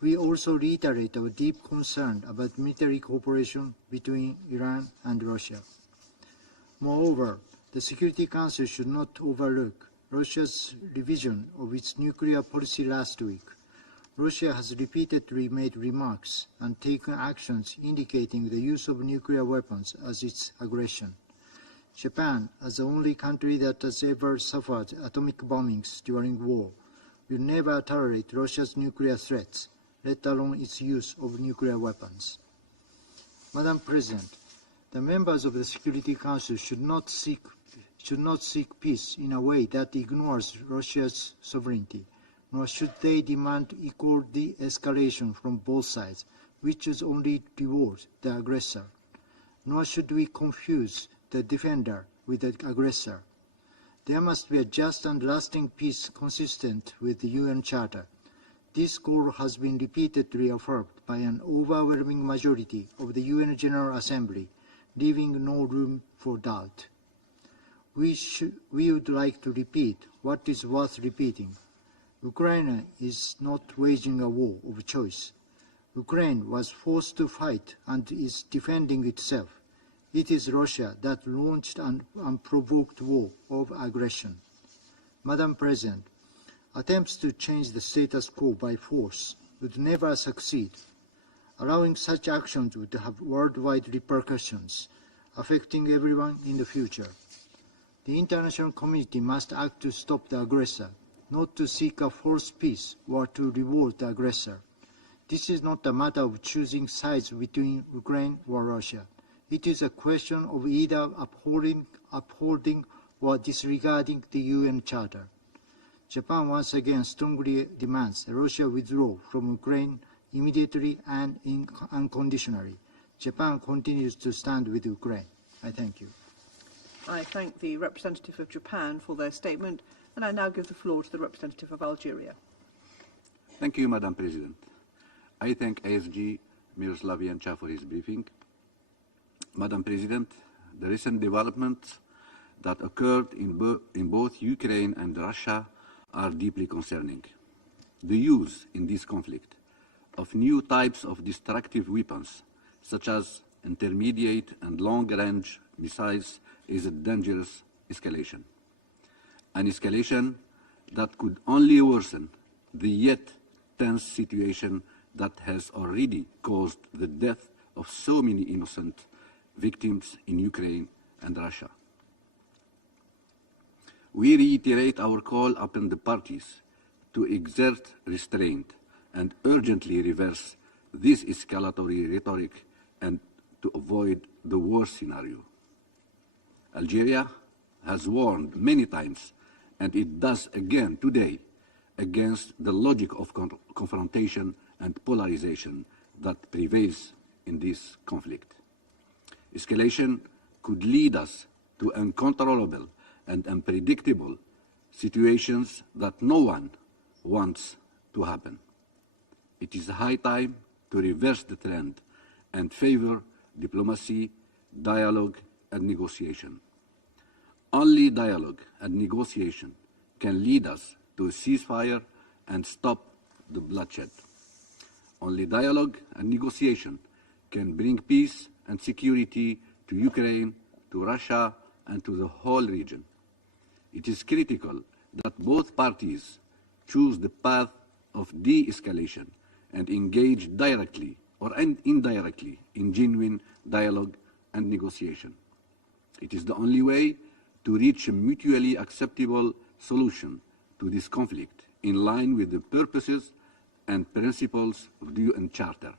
We also reiterate our deep concern about military cooperation between Iran and Russia. Moreover, the Security Council should not overlook Russia's revision of its nuclear policy last week. Russia has repeatedly made remarks and taken actions indicating the use of nuclear weapons as its aggression. Japan, as the only country that has ever suffered atomic bombings during war, will never tolerate Russia's nuclear threats, let alone its use of nuclear weapons. Madam President, the members of the Security Council should not seek peace in a way that ignores Russia's sovereignty, nor should they demand equal de-escalation from both sides, which is only reward the aggressor. Nor should we confuse the defender with the aggressor. There must be a just and lasting peace consistent with the UN Charter. This goal has been repeatedly affirmed by an overwhelming majority of the UN General Assembly, leaving no room for doubt. We would like to repeat what is worth repeating. Ukraine is not waging a war of choice. Ukraine was forced to fight and is defending itself. It is Russia that launched an unprovoked war of aggression. Madam President, attempts to change the status quo by force would never succeed. Allowing such actions would have worldwide repercussions, affecting everyone in the future. The international community must act to stop the aggressor, not to seek a forced peace or to reward the aggressor. This is not a matter of choosing sides between Ukraine or Russia. It is a question of either upholding while disregarding the UN Charter. Japan once again strongly demands Russia withdraw from Ukraine immediately and unconditionally. Japan continues to stand with Ukraine. I thank you. I thank the representative of Japan for their statement, and I now give the floor to the representative of Algeria. Thank you, Madam President. I thank ASG Miroslav Janča for his briefing. Madam President, the recent developments that occurred in both Ukraine and Russia are deeply concerning. The use in this conflict of new types of destructive weapons, such as intermediate and long-range missiles, is a dangerous escalation. An escalation that could only worsen the yet tense situation that has already caused the death of so many innocent victims in Ukraine and Russia. We reiterate our call upon the parties to exert restraint and urgently reverse this escalatory rhetoric and to avoid the worst scenario. Algeria has warned many times, and it does again today, against the logic of confrontation and polarization that prevails in this conflict. Escalation could lead us to uncontrollable and unpredictable situations that no one wants to happen. It is high time to reverse the trend and favor diplomacy, dialogue, and negotiation. Only dialogue and negotiation can lead us to a ceasefire and stop the bloodshed. Only dialogue and negotiation can bring peace and security to Ukraine, to Russia, and to the whole region. It is critical that both parties choose the path of de-escalation and engage directly or indirectly in genuine dialogue and negotiation. It is the only way to reach a mutually acceptable solution to this conflict in line with the purposes and principles of the UN Charter,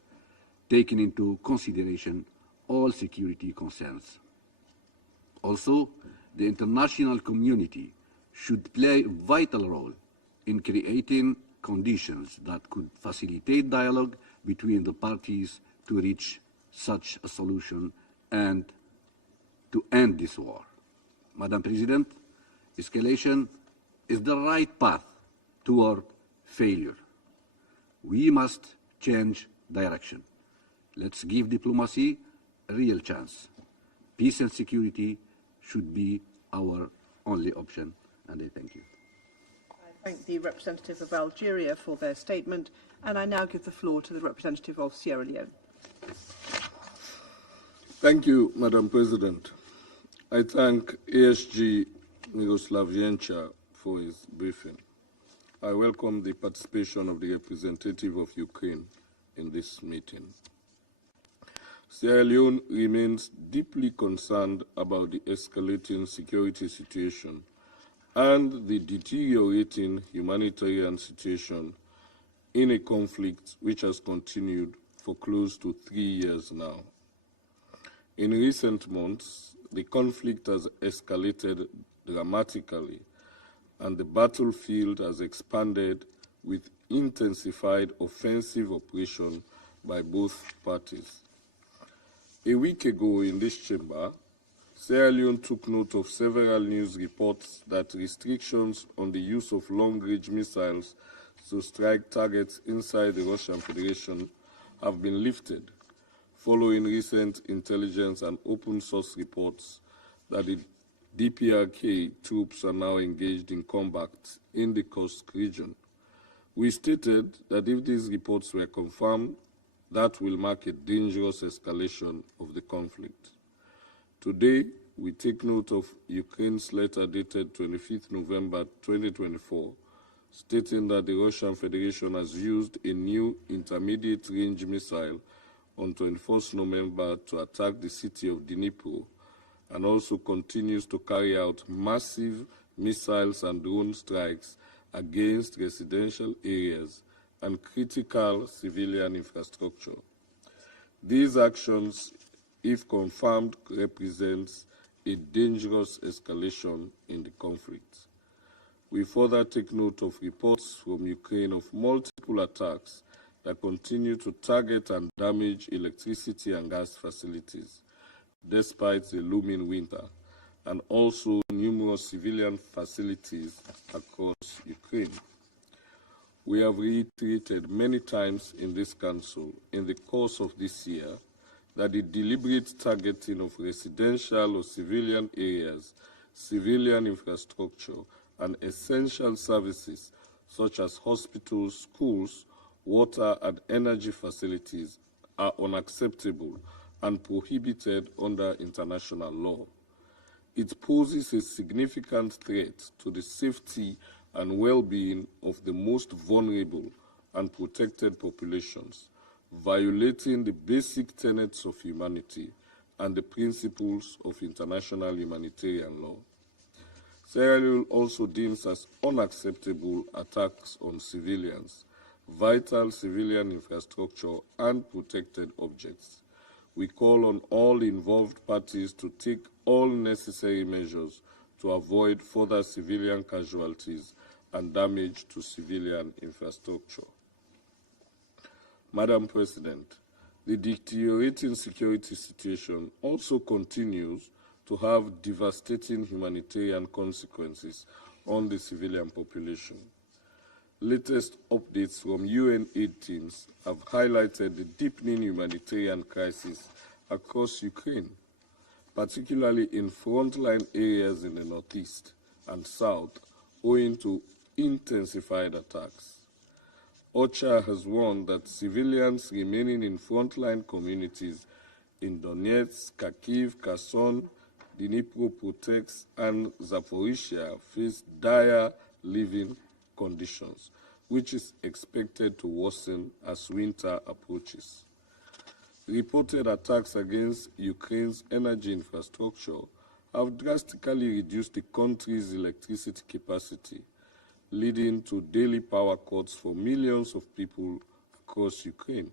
taking into consideration all security concerns. Also, the international community should play a vital role in creating conditions that could facilitate dialogue between the parties to reach such a solution and to end this war. Madam President, escalation is the right path toward failure. We must change direction. Let's give diplomacy a real chance. Peace and security should be our only option, and I thank you. I thank the representative of Algeria for their statement, and I now give the floor to the representative of Sierra Leone. Thank you, Madam President. I thank ASG Miroslav Janča for his briefing. I welcome the participation of the representative of Ukraine in this meeting. Sierra Leone remains deeply concerned about the escalating security situation and the deteriorating humanitarian situation in a conflict which has continued for close to 3 years now. In recent months, the conflict has escalated dramatically, and the battlefield has expanded with intensified offensive operation by both parties. A week ago in this chamber, Sierra Leone took note of several news reports that restrictions on the use of long-range missiles to strike targets inside the Russian Federation have been lifted, following recent intelligence and open-source reports that the DPRK troops are now engaged in combat in the Kursk region. We stated that if these reports were confirmed, that will mark a dangerous escalation of the conflict. Today, we take note of Ukraine's letter dated 25th November 2024, stating that the Russian Federation has used a new intermediate-range missile on 21st November to attack the city of Dnipro, and also continues to carry out massive missiles and drone strikes against residential areas and critical civilian infrastructure. These actions, if confirmed, represents a dangerous escalation in the conflict. We further take note of reports from Ukraine of multiple attacks that continue to target and damage electricity and gas facilities, despite the looming winter, and also numerous civilian facilities across Ukraine. We have reiterated many times in this Council in the course of this year that the deliberate targeting of residential or civilian areas, civilian infrastructure, and essential services such as hospitals, schools, water and energy facilities are unacceptable and prohibited under international law. It poses a significant threat to the safety and well-being of the most vulnerable and protected populations, violating the basic tenets of humanity and the principles of international humanitarian law. Sierra Leone also deems as unacceptable attacks on civilians, vital civilian infrastructure, and protected objects. We call on all involved parties to take all necessary measures to avoid further civilian casualties and damage to civilian infrastructure. Madam President, the deteriorating security situation also continues to have devastating humanitarian consequences on the civilian population. Latest updates from UN aid teams have highlighted the deepening humanitarian crisis across Ukraine, particularly in frontline areas in the northeast and south, owing to intensified attacks. OCHA has warned that civilians remaining in frontline communities in Donetsk, Kharkiv, Kherson, Dnipropetrovsk, and Zaporizhia face dire living conditions, which is expected to worsen as winter approaches. Reported attacks against Ukraine's energy infrastructure have drastically reduced the country's electricity capacity, leading to daily power cuts for millions of people across Ukraine.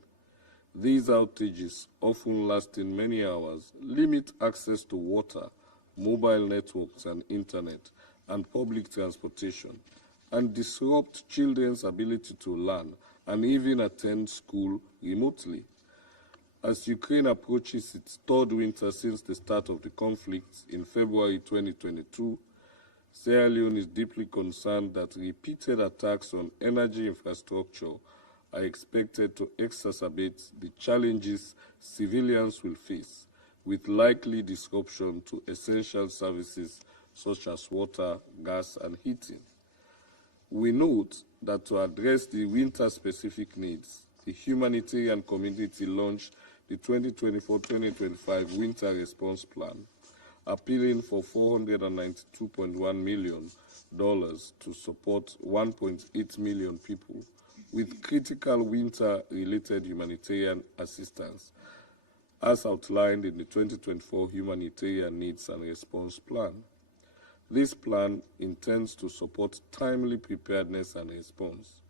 These outages, often lasting many hours, limit access to water, mobile networks and internet, and public transportation, and disrupt children's ability to learn and even attend school remotely. As Ukraine approaches its third winter since the start of the conflict in February 2022, Sierra Leone is deeply concerned that repeated attacks on energy infrastructure are expected to exacerbate the challenges civilians will face, with likely disruption to essential services such as water, gas, and heating. We note that to address the winter-specific needs, the humanitarian community launched the 2024-2025 Winter Response Plan, appealing for $492.1 million to support 1.8 million people with critical winter-related humanitarian assistance, as outlined in the 2024 Humanitarian Needs and Response Plan. This plan intends to support timely preparedness and response.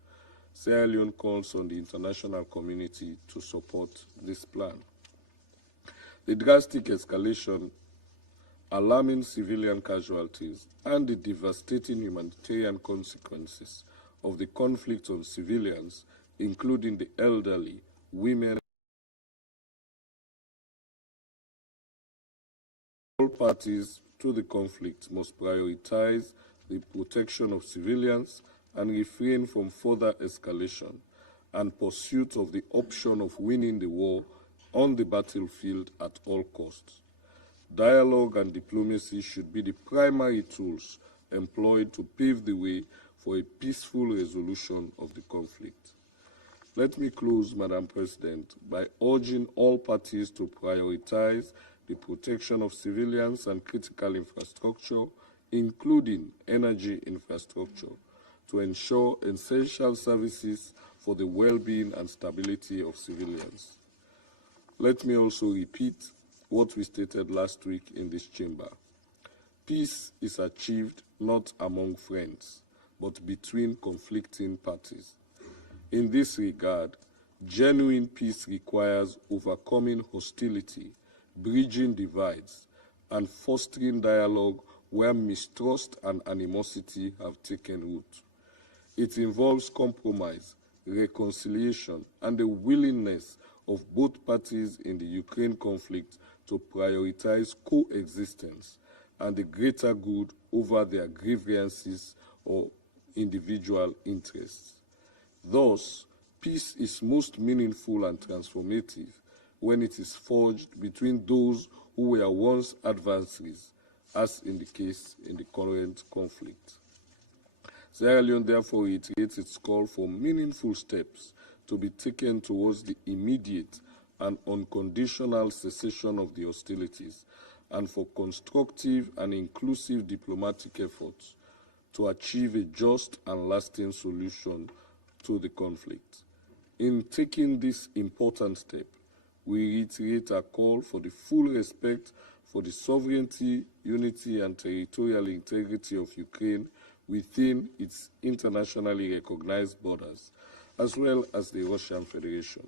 Sierra Leone calls on the international community to support this plan. The drastic escalation, alarming civilian casualties, and the devastating humanitarian consequences of the conflict on civilians, including the elderly, women, all parties to the conflict must prioritize the protection of civilians and refrain from further escalation and pursuit of the option of winning the war on the battlefield at all costs. Dialogue and diplomacy should be the primary tools employed to pave the way for a peaceful resolution of the conflict. Let me close, Madam President, by urging all parties to prioritize the protection of civilians and critical infrastructure, including energy infrastructure, to ensure essential services for the well-being and stability of civilians. Let me also repeat what we stated last week in this chamber. Peace is achieved not among friends, but between conflicting parties. In this regard, genuine peace requires overcoming hostility, bridging divides, and fostering dialogue where mistrust and animosity have taken root. It involves compromise, reconciliation, and the willingness of both parties in the Ukraine conflict to prioritize coexistence and the greater good over their grievances or individual interests. Thus, peace is most meaningful and transformative when it is forged between those who were once adversaries, as in the case in the current conflict. Sierra Leone therefore reiterates its call for meaningful steps to be taken towards the immediate and unconditional cessation of the hostilities and for constructive and inclusive diplomatic efforts to achieve a just and lasting solution to the conflict. In taking this important step, we reiterate our call for the full respect for the sovereignty, unity, and territorial integrity of Ukraine within its internationally recognized borders, as well as the Russian Federation.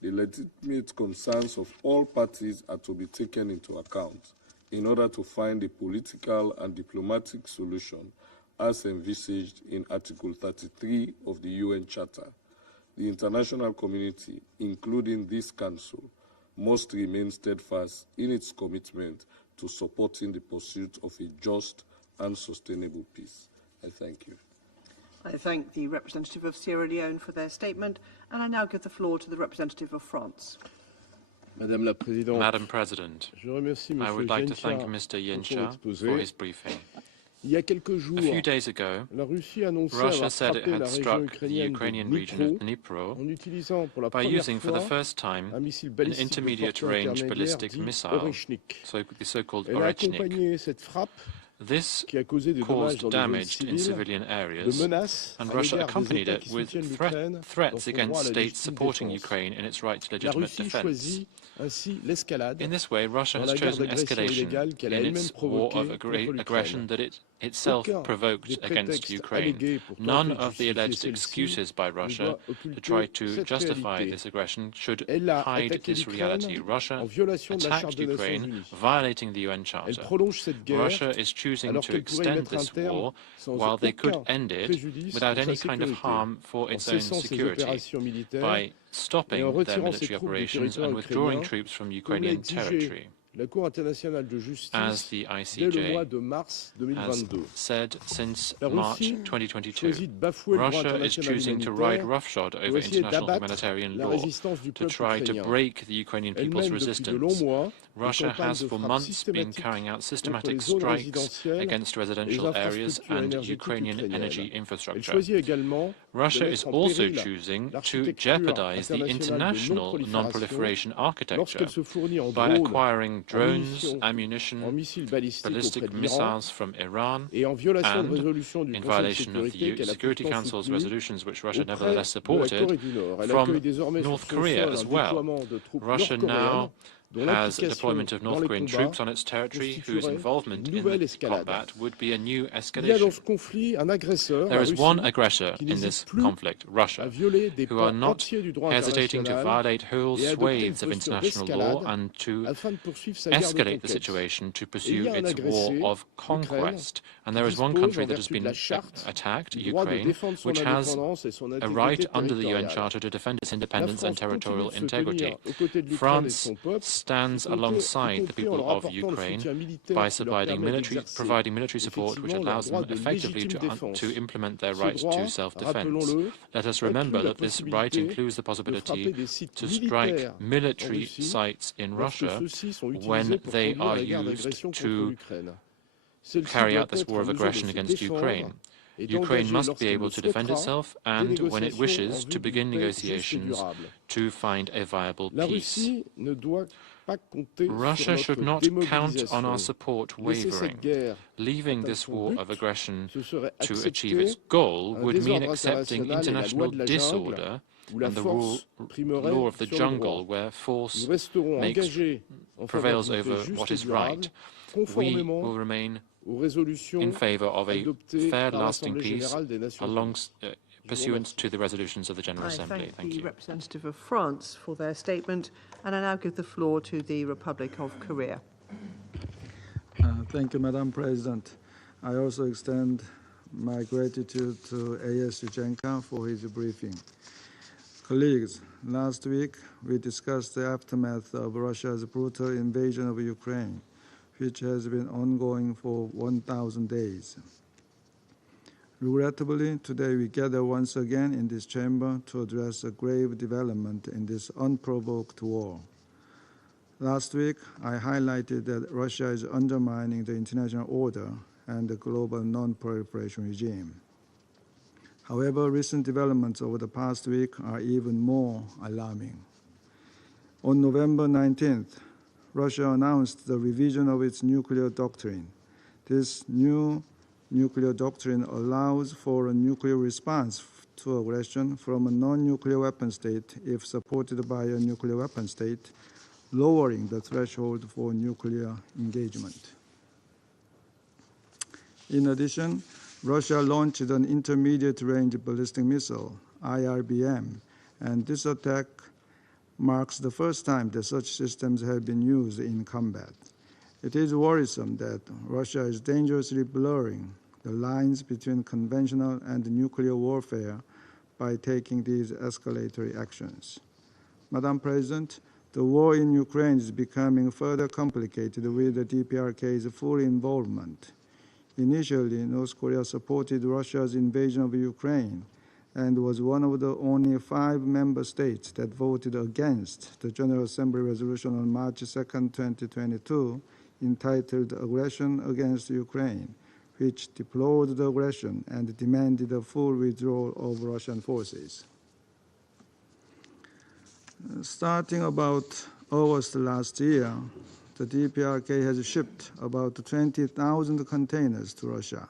The legitimate concerns of all parties are to be taken into account in order to find a political and diplomatic solution as envisaged in Article 33 of the UN Charter. The international community, including this Council, must remain steadfast in its commitment to supporting the pursuit of a just and sustainable peace. I thank you. I thank the representative of Sierra Leone for their statement, and I now give the floor to the representative of France. Madam President, I would like to thank Mr. Yencha for his briefing. A few days ago, Russia said it had struck the Ukrainian region of Dnipro by using for the first time an intermediate-range ballistic missile, the so-called Orechnik. This caused damage in civilian areas, and Russia accompanied it with threats against states supporting Ukraine in its right to legitimate defense. In this way, Russia has chosen escalation in its war of aggression that it itself provoked against Ukraine. None of the alleged excuses by Russia to try to justify this aggression should hide this reality. Russia attacked Ukraine, violating the UN Charter. Russia is choosing to extend this war while they could end it without any kind of harm for its own security by stopping their military operations and withdrawing troops from Ukrainian territory. As the ICJ has said since March 2022, Russia is choosing to ride roughshod over international humanitarian law to try to break the Ukrainian people's resistance. Russia has for months been carrying out systematic strikes against residential areas and Ukrainian energy infrastructure. Russia is also choosing to jeopardize the international non-proliferation architecture by acquiring drones, ammunition, ballistic missiles from Iran, and, in violation of the Security Council's resolutions, which Russia nevertheless supported, from North Korea as well. Russia now has a deployment of North Korean troops on its territory, whose involvement in the combat would be a new escalation. There is one aggressor in this conflict, Russia, who are not hesitating to violate whole swathes of international law and to escalate the situation to pursue its war of conquest. And there is one country that has been attacked, Ukraine, which has a right under the UN Charter to defend its independence and territorial integrity. France stands alongside the people of Ukraine by providing military support which allows them effectively to implement their right to self-defense. Let us remember that this right includes the possibility to strike military sites in Russia when they are used to carry out this war of aggression against Ukraine. Ukraine must be able to defend itself and, when it wishes, to begin negotiations to find a viable peace. Russia should not count on our support wavering. Leaving this war of aggression to achieve its goal would mean accepting international disorder and the law of the jungle, where force prevails over what is right. We will remain in favor of a fair, lasting peace pursuant to the resolutions of the General Assembly. Thank you. The representative of France for their statement, and I now give the floor to the Republic of Korea. Thank you, Madam President. I also extend my gratitude to A.S. Yuchenko for his briefing. Colleagues, last week we discussed the aftermath of Russia's brutal invasion of Ukraine, which has been ongoing for 1,000 days. Regrettably, today we gather once again in this chamber to address a grave development in this unprovoked war. Last week, I highlighted that Russia is undermining the international order and the global non-proliferation regime. However, recent developments over the past week are even more alarming. On November 19th, Russia announced the revision of its nuclear doctrine. This new nuclear doctrine allows for a nuclear response to aggression from a non-nuclear weapon state if supported by a nuclear weapon state, lowering the threshold for nuclear engagement. In addition, Russia launched an intermediate-range ballistic missile, IRBM, and this attack marks the first time that such systems have been used in combat. It is worrisome that Russia is dangerously blurring the lines between conventional and nuclear warfare by taking these escalatory actions. Madam President, the war in Ukraine is becoming further complicated with the DPRK's full involvement. Initially, North Korea supported Russia's invasion of Ukraine and was one of the only 5 member states that voted against the General Assembly resolution on March 2, 2022, entitled Aggression Against Ukraine, which deplored the aggression and demanded a full withdrawal of Russian forces. Starting about August last year, the DPRK has shipped about 20,000 containers to Russia.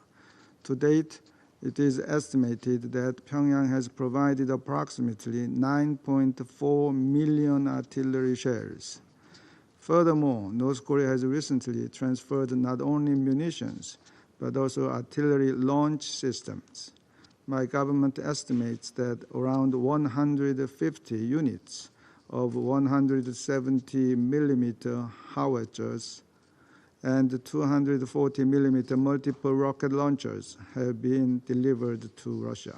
To date, it is estimated that Pyongyang has provided approximately 9.4 million artillery shells. Furthermore, North Korea has recently transferred not only munitions, but also artillery launch systems. My government estimates that around 150 units of 170 millimeter howitzers and 240 millimeter multiple rocket launchers have been delivered to Russia.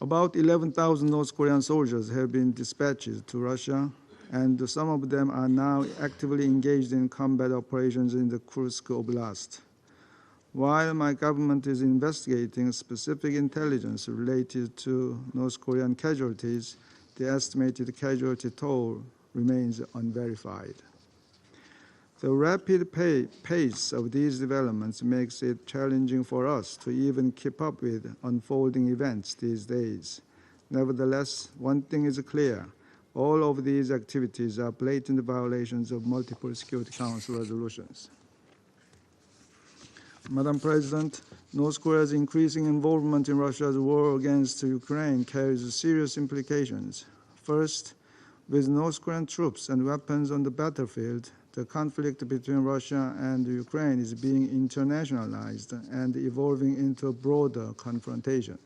About 11,000 North Korean soldiers have been dispatched to Russia, and some of them are now actively engaged in combat operations in the Kursk Oblast. While my government is investigating specific intelligence related to North Korean casualties, the estimated casualty toll remains unverified. The rapid pace of these developments makes it challenging for us to even keep up with unfolding events these days. Nevertheless, one thing is clear. All of these activities are blatant violations of multiple Security Council resolutions. Madam President, North Korea's increasing involvement in Russia's war against Ukraine carries serious implications. First, with North Korean troops and weapons on the battlefield, the conflict between Russia and Ukraine is being internationalized and evolving into a broader confrontation.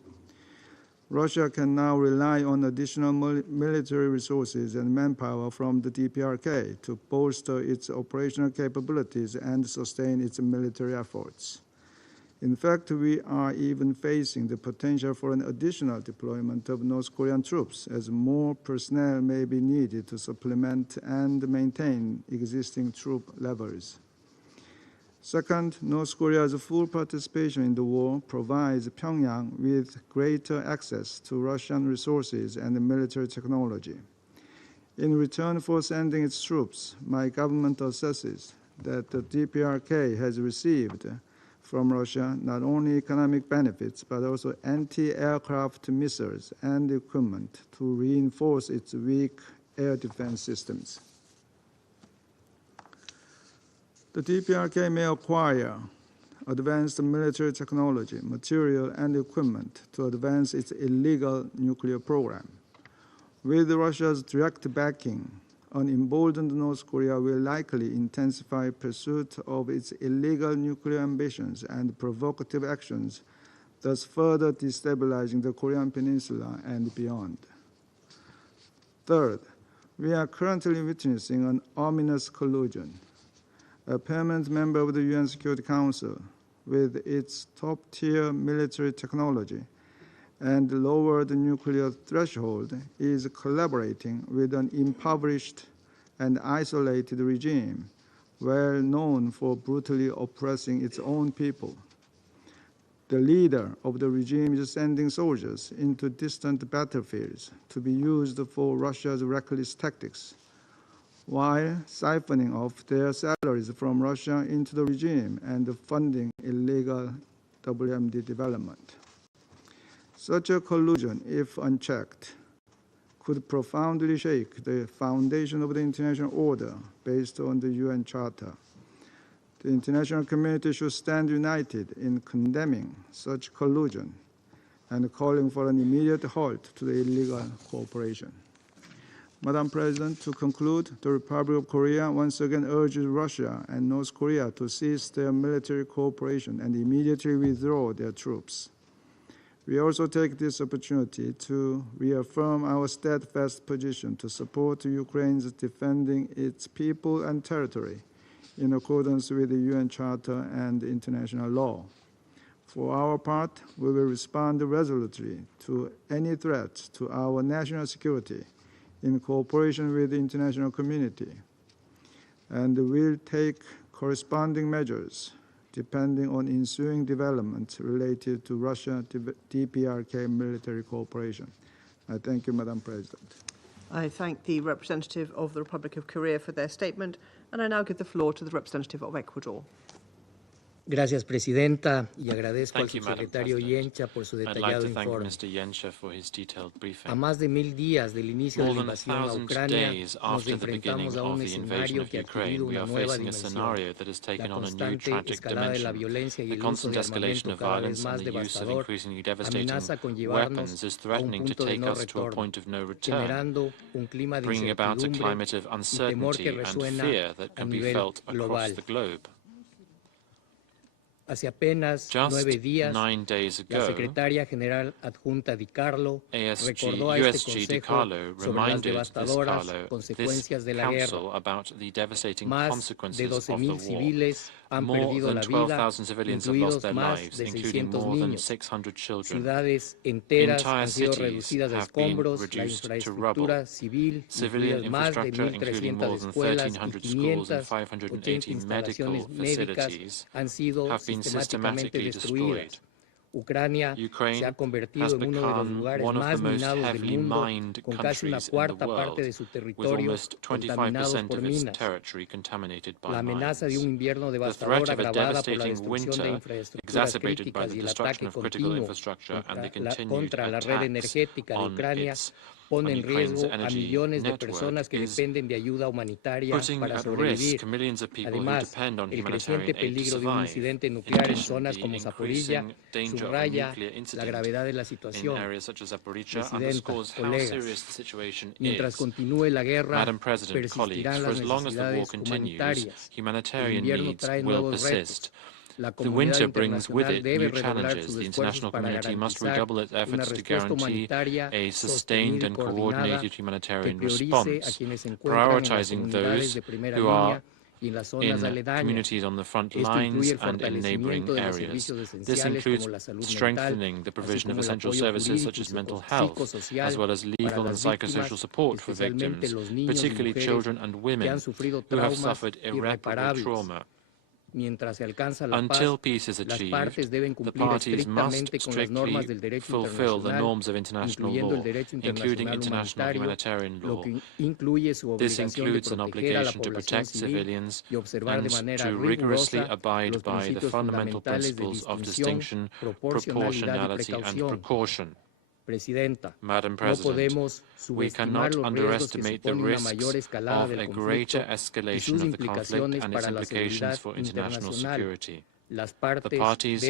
Russia can now rely on additional military resources and manpower from the DPRK to bolster its operational capabilities and sustain its military efforts. In fact, we are even facing the potential for an additional deployment of North Korean troops, as more personnel may be needed to supplement and maintain existing troop levels. Second, North Korea's full participation in the war provides Pyongyang with greater access to Russian resources and military technology. In return for sending its troops, my government assesses that the DPRK has received from Russia not only economic benefits, but also anti-aircraft missiles and equipment to reinforce its weak air defense systems. The DPRK may acquire advanced military technology, material, and equipment to advance its illegal nuclear program. With Russia's direct backing, an emboldened North Korea will likely intensify pursuit of its illegal nuclear ambitions and provocative actions, thus further destabilizing the Korean Peninsula and beyond. Third, we are currently witnessing an ominous collusion. a permanent member of the UN Security Council, with its top-tier military technology and lowered nuclear threshold, is collaborating with an impoverished and isolated regime, well known for brutally oppressing its own people. The leader of the regime is sending soldiers into distant battlefields to be used for Russia's reckless tactics, while siphoning off their salaries from Russia into the regime and funding illegal WMD development. Such a collusion, if unchecked, could profoundly shake the foundation of the international order based on the UN Charter. The international community should stand united in condemning such collusion and calling for an immediate halt to the illegal cooperation. Madam President, to conclude, the Republic of Korea once again urges Russia and North Korea to cease their military cooperation and immediately withdraw their troops. We also take this opportunity to reaffirm our steadfast position to support Ukraine's defending its people and territory in accordance with the UN Charter and international law. For our part, we will respond resolutely to any threat to our national security in cooperation with the international community, and will take corresponding measures depending on ensuing developments related to Russia DPRK military cooperation. I thank you, Madam President. I thank the representative of the Republic of Korea for their statement, and I now give the floor to the representative of Ecuador. Gracias, Presidenta, y agradezco al subsecretario Yencha por su detallado informe. A más de 1000 días del inicio de la invasión a Ucrania, nos enfrentamos a un escenario que ha adquirido una nueva dimensión. La constante escalada de la violencia y el uso de armamento cada vez más devastador amenaza con llevarnos a un punto de no retorno, generando un clima de incertidumbre y temor que resuena a nivel global. Hace apenas 9 días, la secretaria general adjunta Di Carlo recordó a este Consejo sobre las devastadoras consecuencias de la guerra. Más de 12,000 civiles han perdido la vida, incluidos más de 600 niños. Ciudades enteras han sido reducidas a escombros, la infraestructura civil, incluidas más de 1.300 escuelas y 580 instalaciones médicas, han sido sistemáticamente destruidas. Ucrania se ha convertido en uno de los lugares más minados del mundo, con casi una cuarta parte de su territorio contaminado por minas. La amenaza de un invierno devastador agravada por la destrucción de infraestructuras críticas y el ataque continuo contra la red energética de Ucrania pone en riesgo a millones de personas que dependen de ayuda humanitaria para sobrevivir. Además, el creciente peligro de un incidente nuclear en zonas como Zaporilla subraya la gravedad de la situación. Presidenta, colegas, mientras continúe la guerra, persistirán las necesidades humanitarias. El invierno trae nuevos retos. The winter brings with it new challenges. The international community must redouble its efforts to guarantee a sustained and coordinated humanitarian response, prioritizing those who are in communities on the front lines and in neighboring areas. This includes strengthening the provision of essential services such as mental health, as well as legal and psychosocial support for victims, particularly children and women who have suffered irreparable trauma. Until peace is achieved, the parties must strictly fulfill the norms of international law, including international humanitarian law. This includes an obligation to protect civilians and to rigorously abide by the fundamental principles of distinction, proportionality and precaution. Madam President, we cannot underestimate the risks of a greater escalation of the conflict and its implications for international security. The parties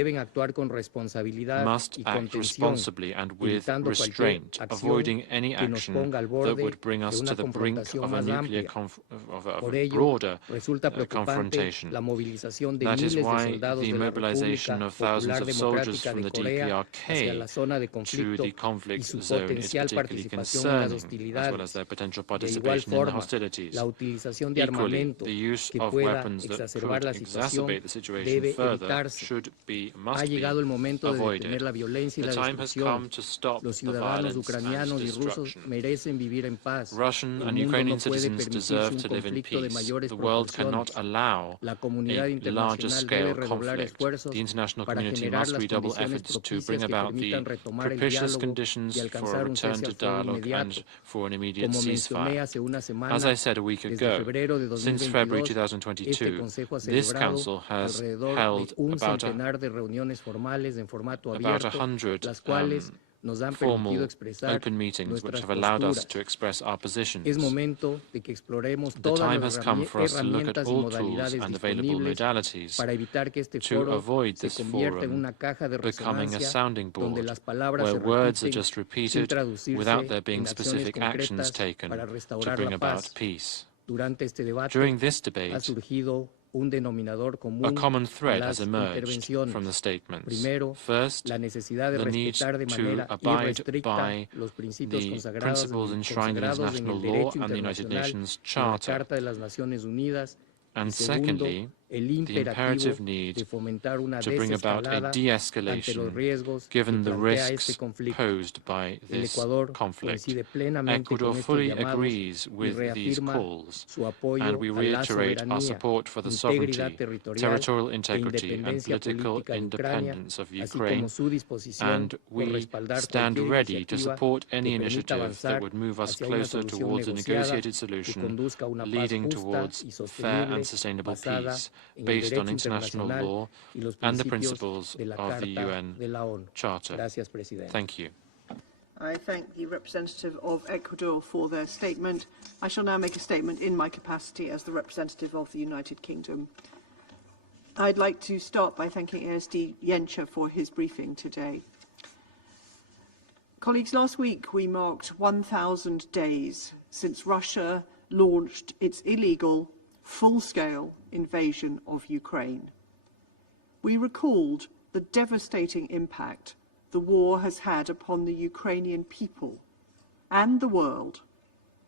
must act responsibly and with restraint, avoiding any action that would bring us to the brink of a broader confrontation. That is why the mobilization of thousands of soldiers from the DPRK to the conflict zone is particularly concerning, as well as their potential participation in the hostilities. Equally, the use of weapons that could exacerbate the situation further must be avoided. The time has come to stop the violence and destruction. Russian and Ukrainian citizens deserve to live in peace. The world cannot allow a larger-scale conflict. The international community must redouble efforts to bring about the propitious conditions for a return to dialogue and for an immediate ceasefire. As I said a week ago, since February 2022, this Council has held about 100 formal open meetings which have allowed us to express our positions. The time has come for us to look at all tools and available modalities to avoid this forum becoming a sounding board where words are just repeated without there being specific actions taken to bring about peace. During this debate, a common thread has emerged from the statements. First, the need to abide by the principles enshrined in international law and the United Nations Charter. And secondly, the imperative need to bring about a de-escalation given the risks posed by this conflict. Ecuador fully agrees with these calls, and we reiterate our support for the sovereignty, territorial integrity, and political independence of Ukraine, and we stand ready to support any initiative that would move us closer towards a negotiated solution leading towards fair and sustainable peace, based on international law and the principles of the UN Charter. Thank you. I thank the representative of Ecuador for their statement. I shall now make a statement in my capacity as the representative of the United Kingdom. I'd like to start by thanking ASD Yencha for his briefing today. Colleagues, last week we marked 1,000 days since Russia launched its illegal, full-scale invasion of Ukraine. We recalled the devastating impact the war has had upon the Ukrainian people and the world,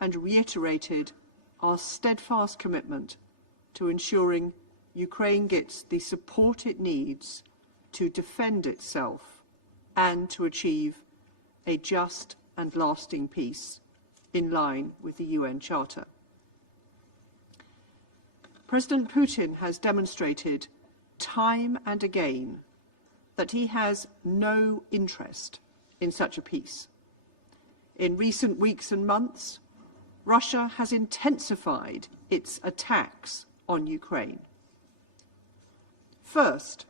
and reiterated our steadfast commitment to ensuring Ukraine gets the support it needs to defend itself and to achieve a just and lasting peace in line with the UN Charter. President Putin has demonstrated time and again that he has no interest in such a peace. In recent weeks and months, Russia has intensified its attacks on Ukraine. First,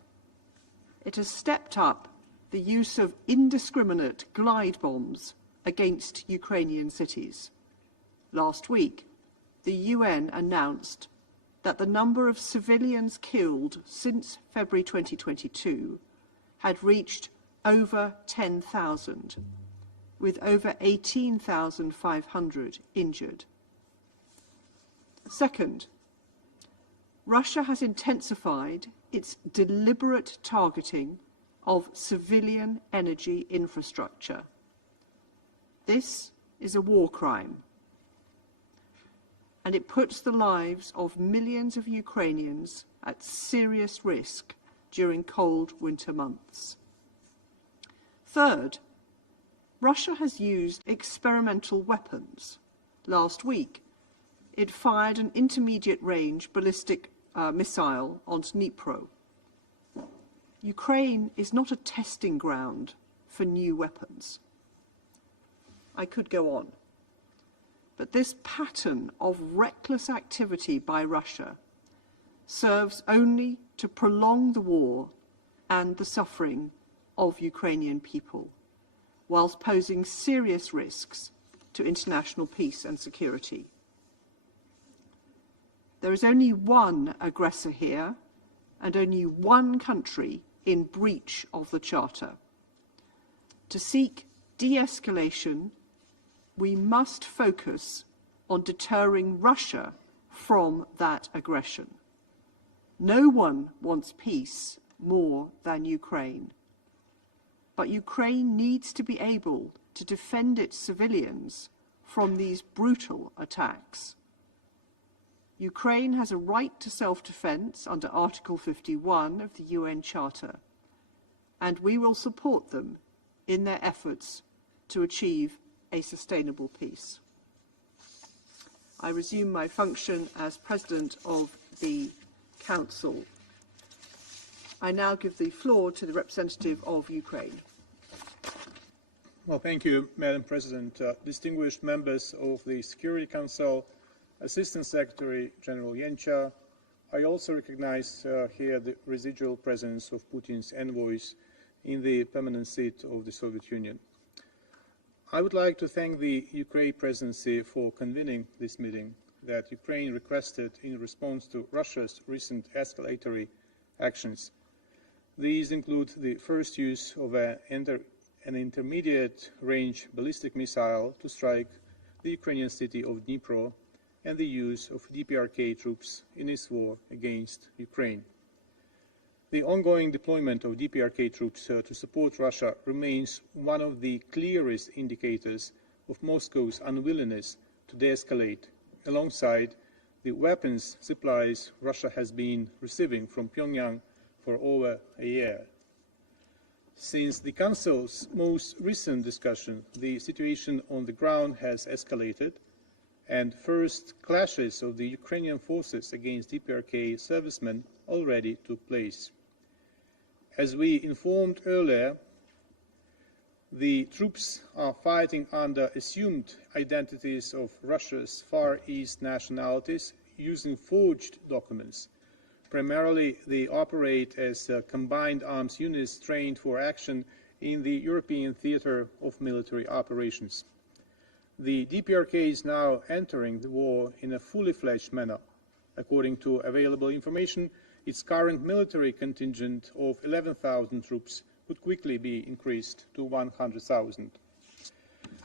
it has stepped up the use of indiscriminate glide bombs against Ukrainian cities. Last week, the UN announced that the number of civilians killed since February 2022 had reached over 10,000, with over 18,500 injured. Second, Russia has intensified its deliberate targeting of civilian energy infrastructure. This is a war crime, and it puts the lives of millions of Ukrainians at serious risk during cold winter months. Third, Russia has used experimental weapons. Last week, it fired an intermediate-range ballistic missile on Dnipro. Ukraine is not a testing ground for new weapons. I could go on. But this pattern of reckless activity by Russia serves only to prolong the war and the suffering of Ukrainian people, whilst posing serious risks to international peace and security. There is only one aggressor here, and only one country in breach of the Charter. To seek de-escalation, we must focus on deterring Russia from that aggression. No one wants peace more than Ukraine. But Ukraine needs to be able to defend its civilians from these brutal attacks. Ukraine has a right to self-defense under Article 51 of the UN Charter, and we will support them in their efforts to achieve a sustainable peace. I resume my function as President of the Council. I now give the floor to the representative of Ukraine. Well, thank you, Madam President. Distinguished members of the Security Council, Assistant Secretary General Yencha, I also recognize here the residual presence of Putin's envoys in the permanent seat of the Soviet Union. I would like to thank the Ukraine presidency for convening this meeting that Ukraine requested in response to Russia's recent escalatory actions. These include the first use of an intermediate-range ballistic missile to strike the Ukrainian city of Dnipro and the use of DPRK troops in its war against Ukraine. The ongoing deployment of DPRK troops to support Russia remains one of the clearest indicators of Moscow's unwillingness to de-escalate, alongside the weapons supplies Russia has been receiving from Pyongyang for over a year. Since the Council's most recent discussion, the situation on the ground has escalated, and first clashes of the Ukrainian forces against DPRK servicemen already took place. As we informed earlier, the troops are fighting under assumed identities of Russia's Far East nationalities using forged documents. Primarily, they operate as combined arms units trained for action in the European theater of military operations. The DPRK is now entering the war in a fully fledged manner. According to available information, its current military contingent of 11,000 troops could quickly be increased to 100,000.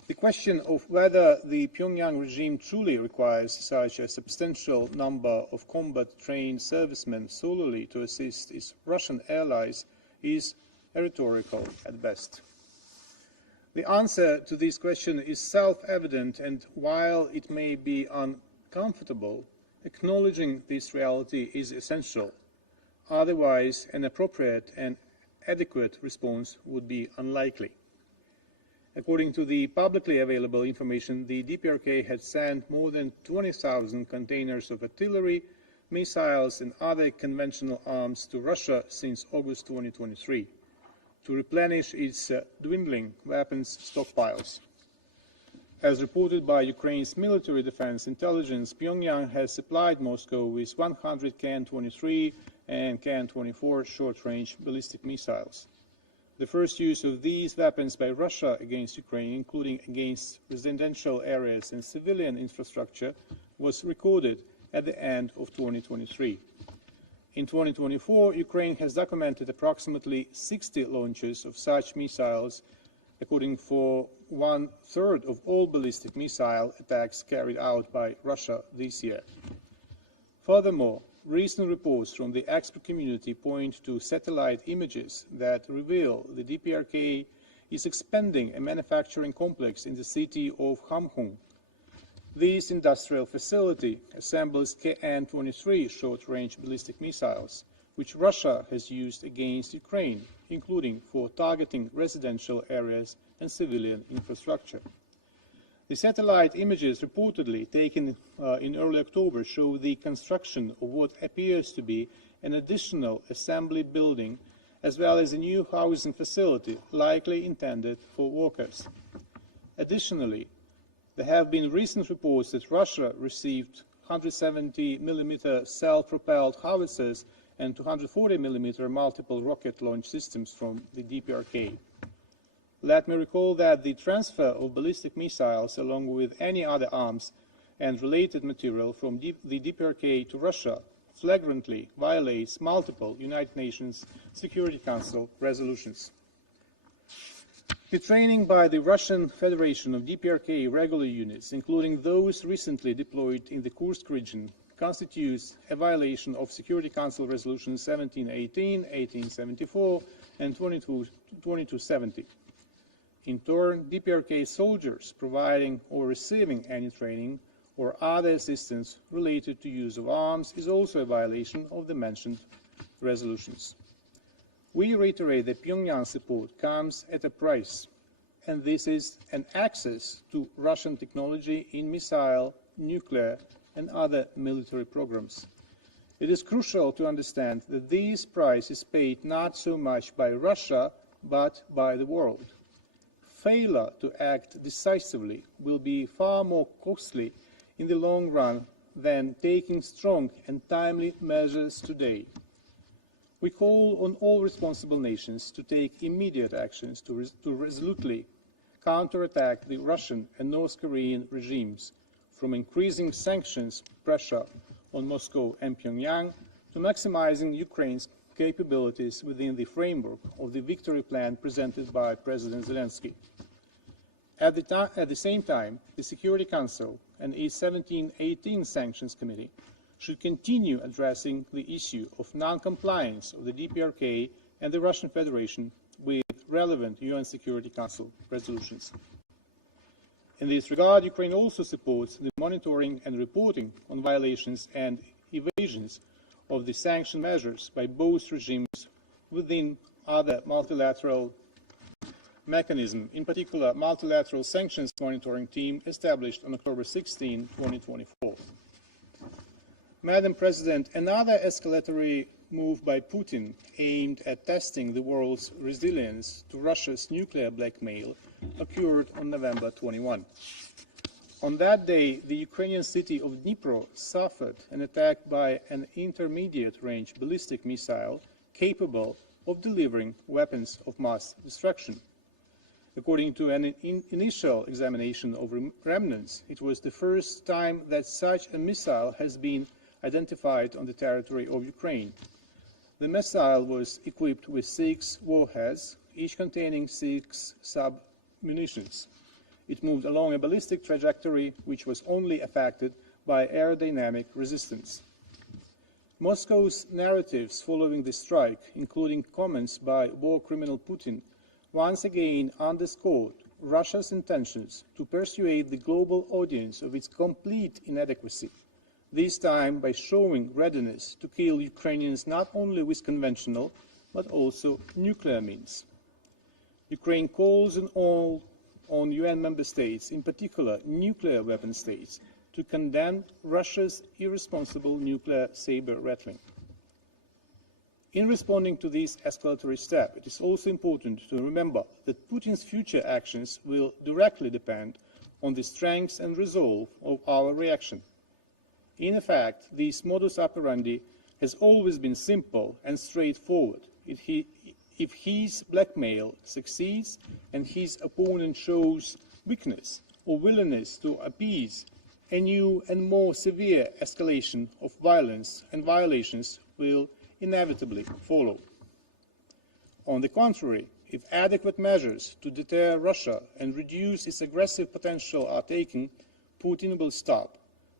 The question of whether the Pyongyang regime truly requires such a substantial number of combat-trained servicemen solely to assist its Russian allies is rhetorical at best. The answer to this question is self-evident, and while it may be uncomfortable, acknowledging this reality is essential. Otherwise, an appropriate and adequate response would be unlikely. According to the publicly available information, the DPRK had sent more than 20,000 containers of artillery, missiles and other conventional arms to Russia since August 2023 to replenish its dwindling weapons stockpiles. As reported by Ukraine's military defense intelligence, Pyongyang has supplied Moscow with 100 Kan-23 and Kan-24 short-range ballistic missiles. The first use of these weapons by Russia against Ukraine, including against residential areas and civilian infrastructure, was recorded at the end of 2023. In 2024, Ukraine has documented approximately 60 launches of such missiles, accounting for 1/3 of all ballistic missile attacks carried out by Russia this year. Furthermore, recent reports from the expert community point to satellite images that reveal the DPRK is expanding a manufacturing complex in the city of Hamhung. This industrial facility assembles Kan-23 short-range ballistic missiles, which Russia has used against Ukraine, including for targeting residential areas and civilian infrastructure. The satellite images reportedly taken in early October show the construction of what appears to be an additional assembly building, as well as a new housing facility likely intended for workers. Additionally, there have been recent reports that Russia received 170mm self-propelled howitzers and 240mm multiple rocket launch systems from the DPRK. Let me recall that the transfer of ballistic missiles, along with any other arms and related material from the DPRK to Russia, flagrantly violates multiple United Nations Security Council resolutions. The training by the Russian Federation of DPRK regular units, including those recently deployed in the Kursk region, constitutes a violation of Security Council Resolutions 1718, 1874, and 2270. In turn, DPRK soldiers providing or receiving any training or other assistance related to use of arms is also a violation of the mentioned resolutions. We reiterate that Pyongyang's support comes at a price, and this is an access to Russian technology in missile, nuclear, and other military programs. It is crucial to understand that this price is paid not so much by Russia, but by the world. Failure to act decisively will be far more costly in the long run than taking strong and timely measures today. We call on all responsible nations to take immediate actions to resolutely counterattack the Russian and North Korean regimes, from increasing sanctions pressure on Moscow and Pyongyang to maximizing Ukraine's capabilities within the framework of the victory plan presented by President Zelensky. At the same time, the Security Council and its 1718 Sanctions Committee should continue addressing the issue of non-compliance of the DPRK and the Russian Federation with relevant UN Security Council resolutions. In this regard, Ukraine also supports the monitoring and reporting on violations and evasions of the sanction measures by both regimes within other multilateral mechanisms, in particular multilateral sanctions monitoring team established on October 16, 2024. Madam President, another escalatory move by Putin aimed at testing the world's resilience to Russia's nuclear blackmail occurred on November 21. On that day, the Ukrainian city of Dnipro suffered an attack by an intermediate-range ballistic missile capable of delivering weapons of mass destruction. According to an initial examination of remnants, it was the first time that such a missile has been identified on the territory of Ukraine. The missile was equipped with 6 warheads, each containing 6 sub-munitions. It moved along a ballistic trajectory which was only affected by aerodynamic resistance. Moscow's narratives following the strike, including comments by war criminal Putin, once again underscored Russia's intentions to persuade the global audience of its complete inadequacy, this time by showing readiness to kill Ukrainians not only with conventional, but also nuclear means. Ukraine calls on UN member states, in particular nuclear weapon states, to condemn Russia's irresponsible nuclear saber-rattling. In responding to this escalatory step, it is also important to remember that Putin's future actions will directly depend on the strength and resolve of our reaction. In effect, this modus operandi has always been simple and straightforward. If his blackmail succeeds and his opponent shows weakness or willingness to appease, a new and more severe escalation of violence and violations will inevitably follow. On the contrary, if adequate measures to deter Russia and reduce its aggressive potential are taken, Putin will stop.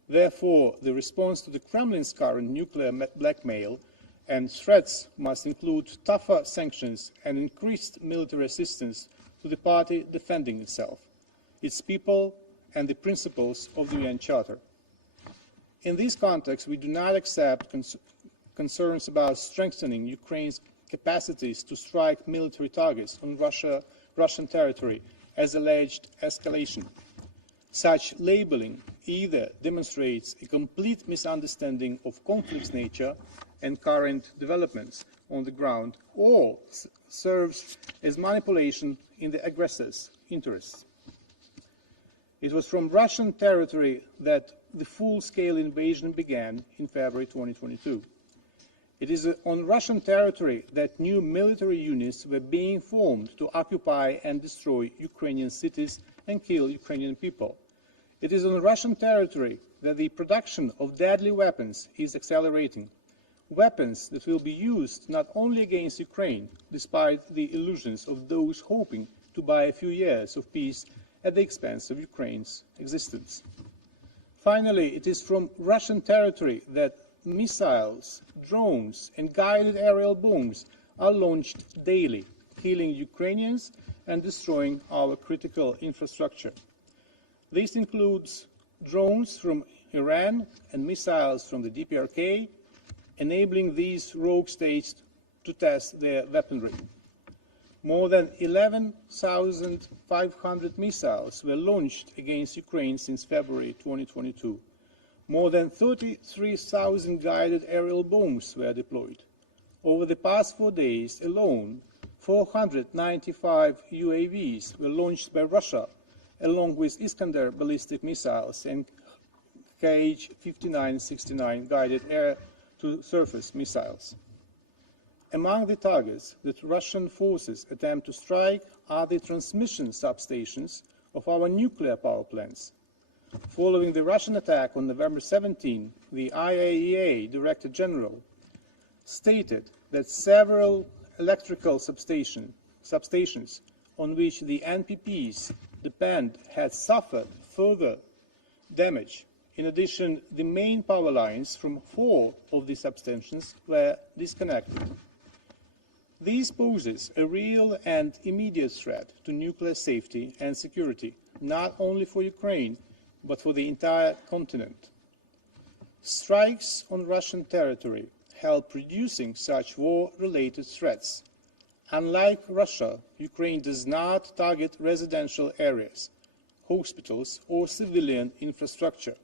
Therefore, the response to the Kremlin's current nuclear blackmail and threats must include tougher sanctions and increased military assistance to the party defending itself, its people, and the principles of the UN Charter. In this context, we do not accept concerns about strengthening Ukraine's capacities to strike military targets on Russian territory as alleged escalation. Such labeling either demonstrates a complete misunderstanding of conflict's nature and current developments on the ground, or serves as manipulation in the aggressor's interests. It was from Russian territory that the full-scale invasion began in February 2022. It is on Russian territory that new military units were being formed to occupy and destroy Ukrainian cities and kill Ukrainian people. It is on Russian territory that the production of deadly weapons is accelerating, weapons that will be used not only against Ukraine, despite the illusions of those hoping to buy a few years of peace at the expense of Ukraine's existence. Finally, it is from Russian territory that missiles, drones, and guided aerial bombs are launched daily, killing Ukrainians and destroying our critical infrastructure. This includes drones from Iran and missiles from the DPRK, enabling these rogue states to test their weaponry. More than 11,500 missiles were launched against Ukraine since February 2022. More than 33,000 guided aerial bombs were deployed. Over the past 4 days alone, 495 UAVs were launched by Russia, along with Iskander ballistic missiles and Kh-5969 guided air-to-surface missiles. Among the targets that Russian forces attempt to strike are the transmission substations of our nuclear power plants. Following the Russian attack on November 17, the IAEA Director General stated that several electrical substations on which the NPPs depend had suffered further damage. In addition, the main power lines from 4 of the substations were disconnected. This poses a real and immediate threat to nuclear safety and security, not only for Ukraine, but for the entire continent. Strikes on Russian territory help reducing such war-related threats. Unlike Russia, Ukraine does not target residential areas, hospitals, or civilian infrastructure.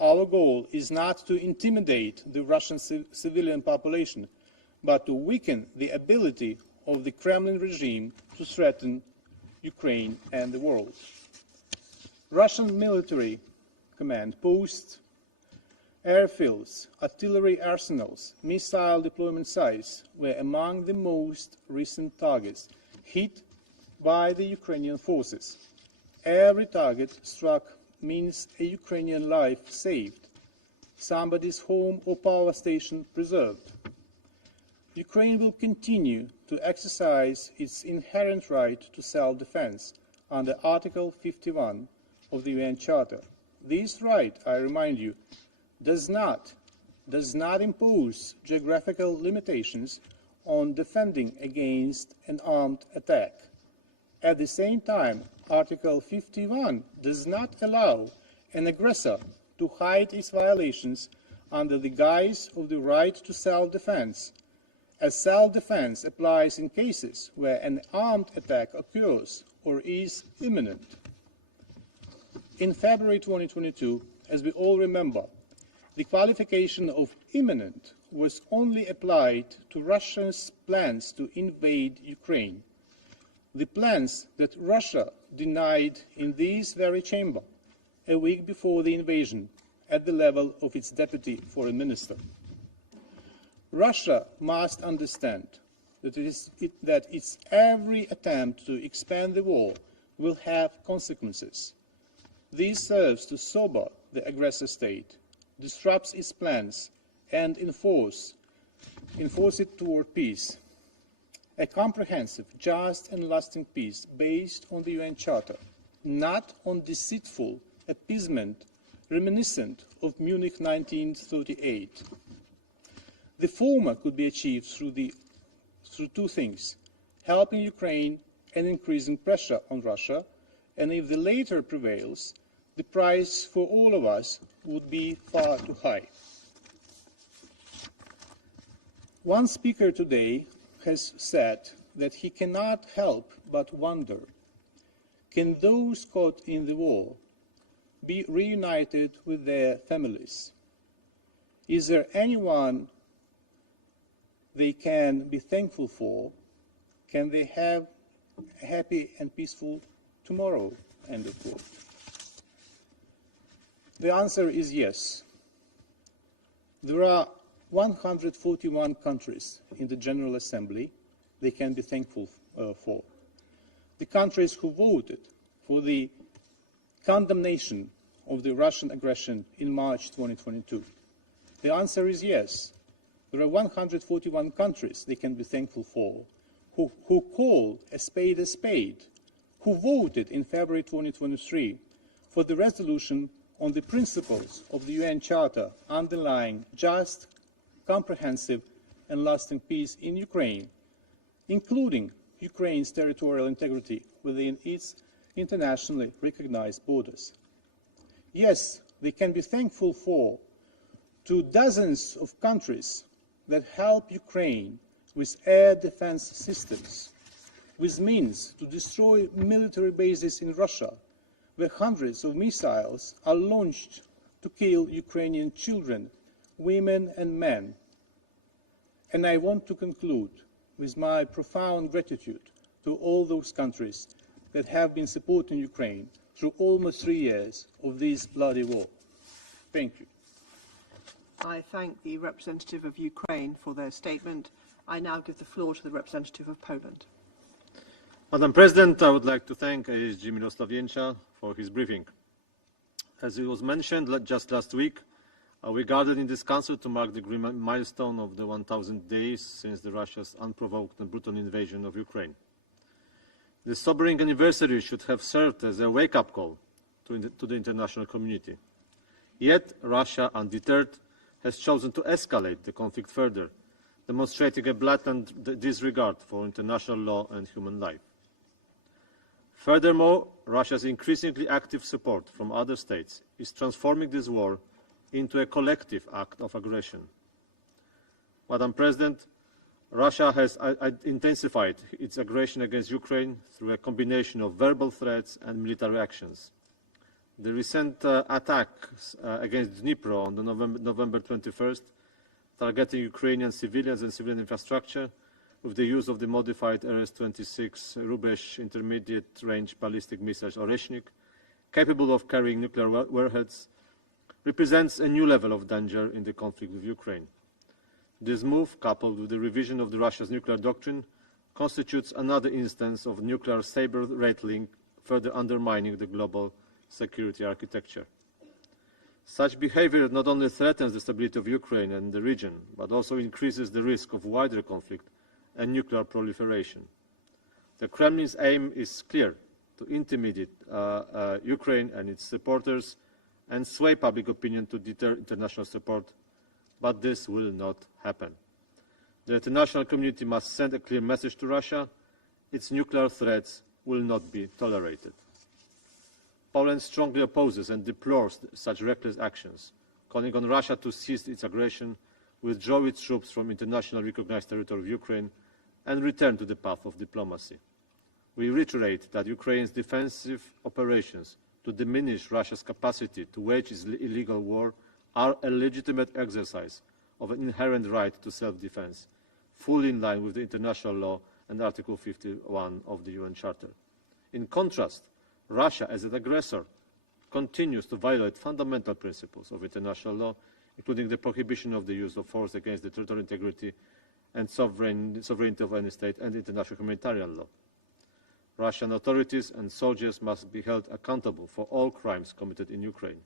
Our goal is not to intimidate the Russian civilian population, but to weaken the ability of the Kremlin regime to threaten Ukraine and the world. Russian military command posts, airfields, artillery arsenals, missile deployment sites were among the most recent targets hit by the Ukrainian forces. Every target struck means a Ukrainian life saved, somebody's home or power station preserved. Ukraine will continue to exercise its inherent right to self-defense under Article 51 of the UN Charter. This right, I remind you, does not impose geographical limitations on defending against an armed attack. At the same time, Article 51 does not allow an aggressor to hide its violations under the guise of the right to self-defense, as self-defense applies in cases where an armed attack occurs or is imminent. In February 2022, as we all remember, the qualification of imminent was only applied to Russia's plans to invade Ukraine, the plans that Russia denied in this very chamber a week before the invasion at the level of its deputy foreign minister. Russia must understand that its every attempt to expand the war will have consequences. This serves to sober the aggressor state, disrupts its plans, and enforce it toward peace. A comprehensive, just, and lasting peace based on the UN Charter, not on deceitful appeasement reminiscent of Munich 1938. The former could be achieved through 2 things: helping Ukraine and increasing pressure on Russia, and if the latter prevails, the price for all of us would be far too high. One speaker today has said that he cannot help but wonder, can those caught in the war be reunited with their families? Is there anyone they can be thankful for? Can they have a happy and peaceful tomorrow? End of quote. The answer is yes. There are 141 countries in the General Assembly they can be thankful for. The countries who voted for the condemnation of the Russian aggression in March 2022. The answer is yes. There are 141 countries they can be thankful for, who call a spade, who voted in February 2023 for the resolution on the principles of the UN Charter underlying just, comprehensive and lasting peace in Ukraine, including Ukraine's territorial integrity within its internationally recognized borders. Yes, they can be thankful to dozens of countries that help Ukraine with air defense systems, with means to destroy military bases in Russia, where hundreds of missiles are launched to kill Ukrainian children, women and men. And I want to conclude with my profound gratitude to all those countries that have been supporting Ukraine through almost 3 years of this bloody war. Thank you. I thank the representative of Ukraine for their statement. I now give the floor to the representative of Poland. Madam President, I would like to thank ASG Mirosław Jęcza for his briefing. As it was mentioned just last week, we gathered in this council to mark the milestone of the 1,000 days since Russia's unprovoked and brutal invasion of Ukraine. This sobering anniversary should have served as a wake-up call to the international community. Yet, Russia, undeterred, has chosen to escalate the conflict further, demonstrating a blatant disregard for international law and human life. Furthermore, Russia's increasingly active support from other states is transforming this war into a collective act of aggression. Madam President, Russia has intensified its aggression against Ukraine through a combination of verbal threats and military actions. The recent attacks against Dnipro on November 21st, targeting Ukrainian civilians and civilian infrastructure with the use of the modified RS-26 Rubesh intermediate-range ballistic missiles Oreshnik, capable of carrying nuclear warheads, represents a new level of danger in the conflict with Ukraine. This move, coupled with the revision of Russia's nuclear doctrine, constitutes another instance of nuclear saber-rattling, further undermining the global security architecture. Such behavior not only threatens the stability of Ukraine and the region, but also increases the risk of wider conflict and nuclear proliferation. The Kremlin's aim is clear: to intimidate Ukraine and its supporters and sway public opinion to deter international support, but this will not happen. The international community must send a clear message to Russia: its nuclear threats will not be tolerated. Poland strongly opposes and deplores such reckless actions, calling on Russia to cease its aggression, withdraw its troops from internationally recognized territory of Ukraine, and return to the path of diplomacy. We reiterate that Ukraine's defensive operations to diminish Russia's capacity to wage its illegal war are a legitimate exercise of an inherent right to self-defense, fully in line with the international law and Article 51 of the UN Charter. In contrast, Russia, as an aggressor, continues to violate fundamental principles of international law, including the prohibition of the use of force against the territorial integrity and sovereignty of any state and international humanitarian law. Russian authorities and soldiers must be held accountable for all crimes committed in Ukraine.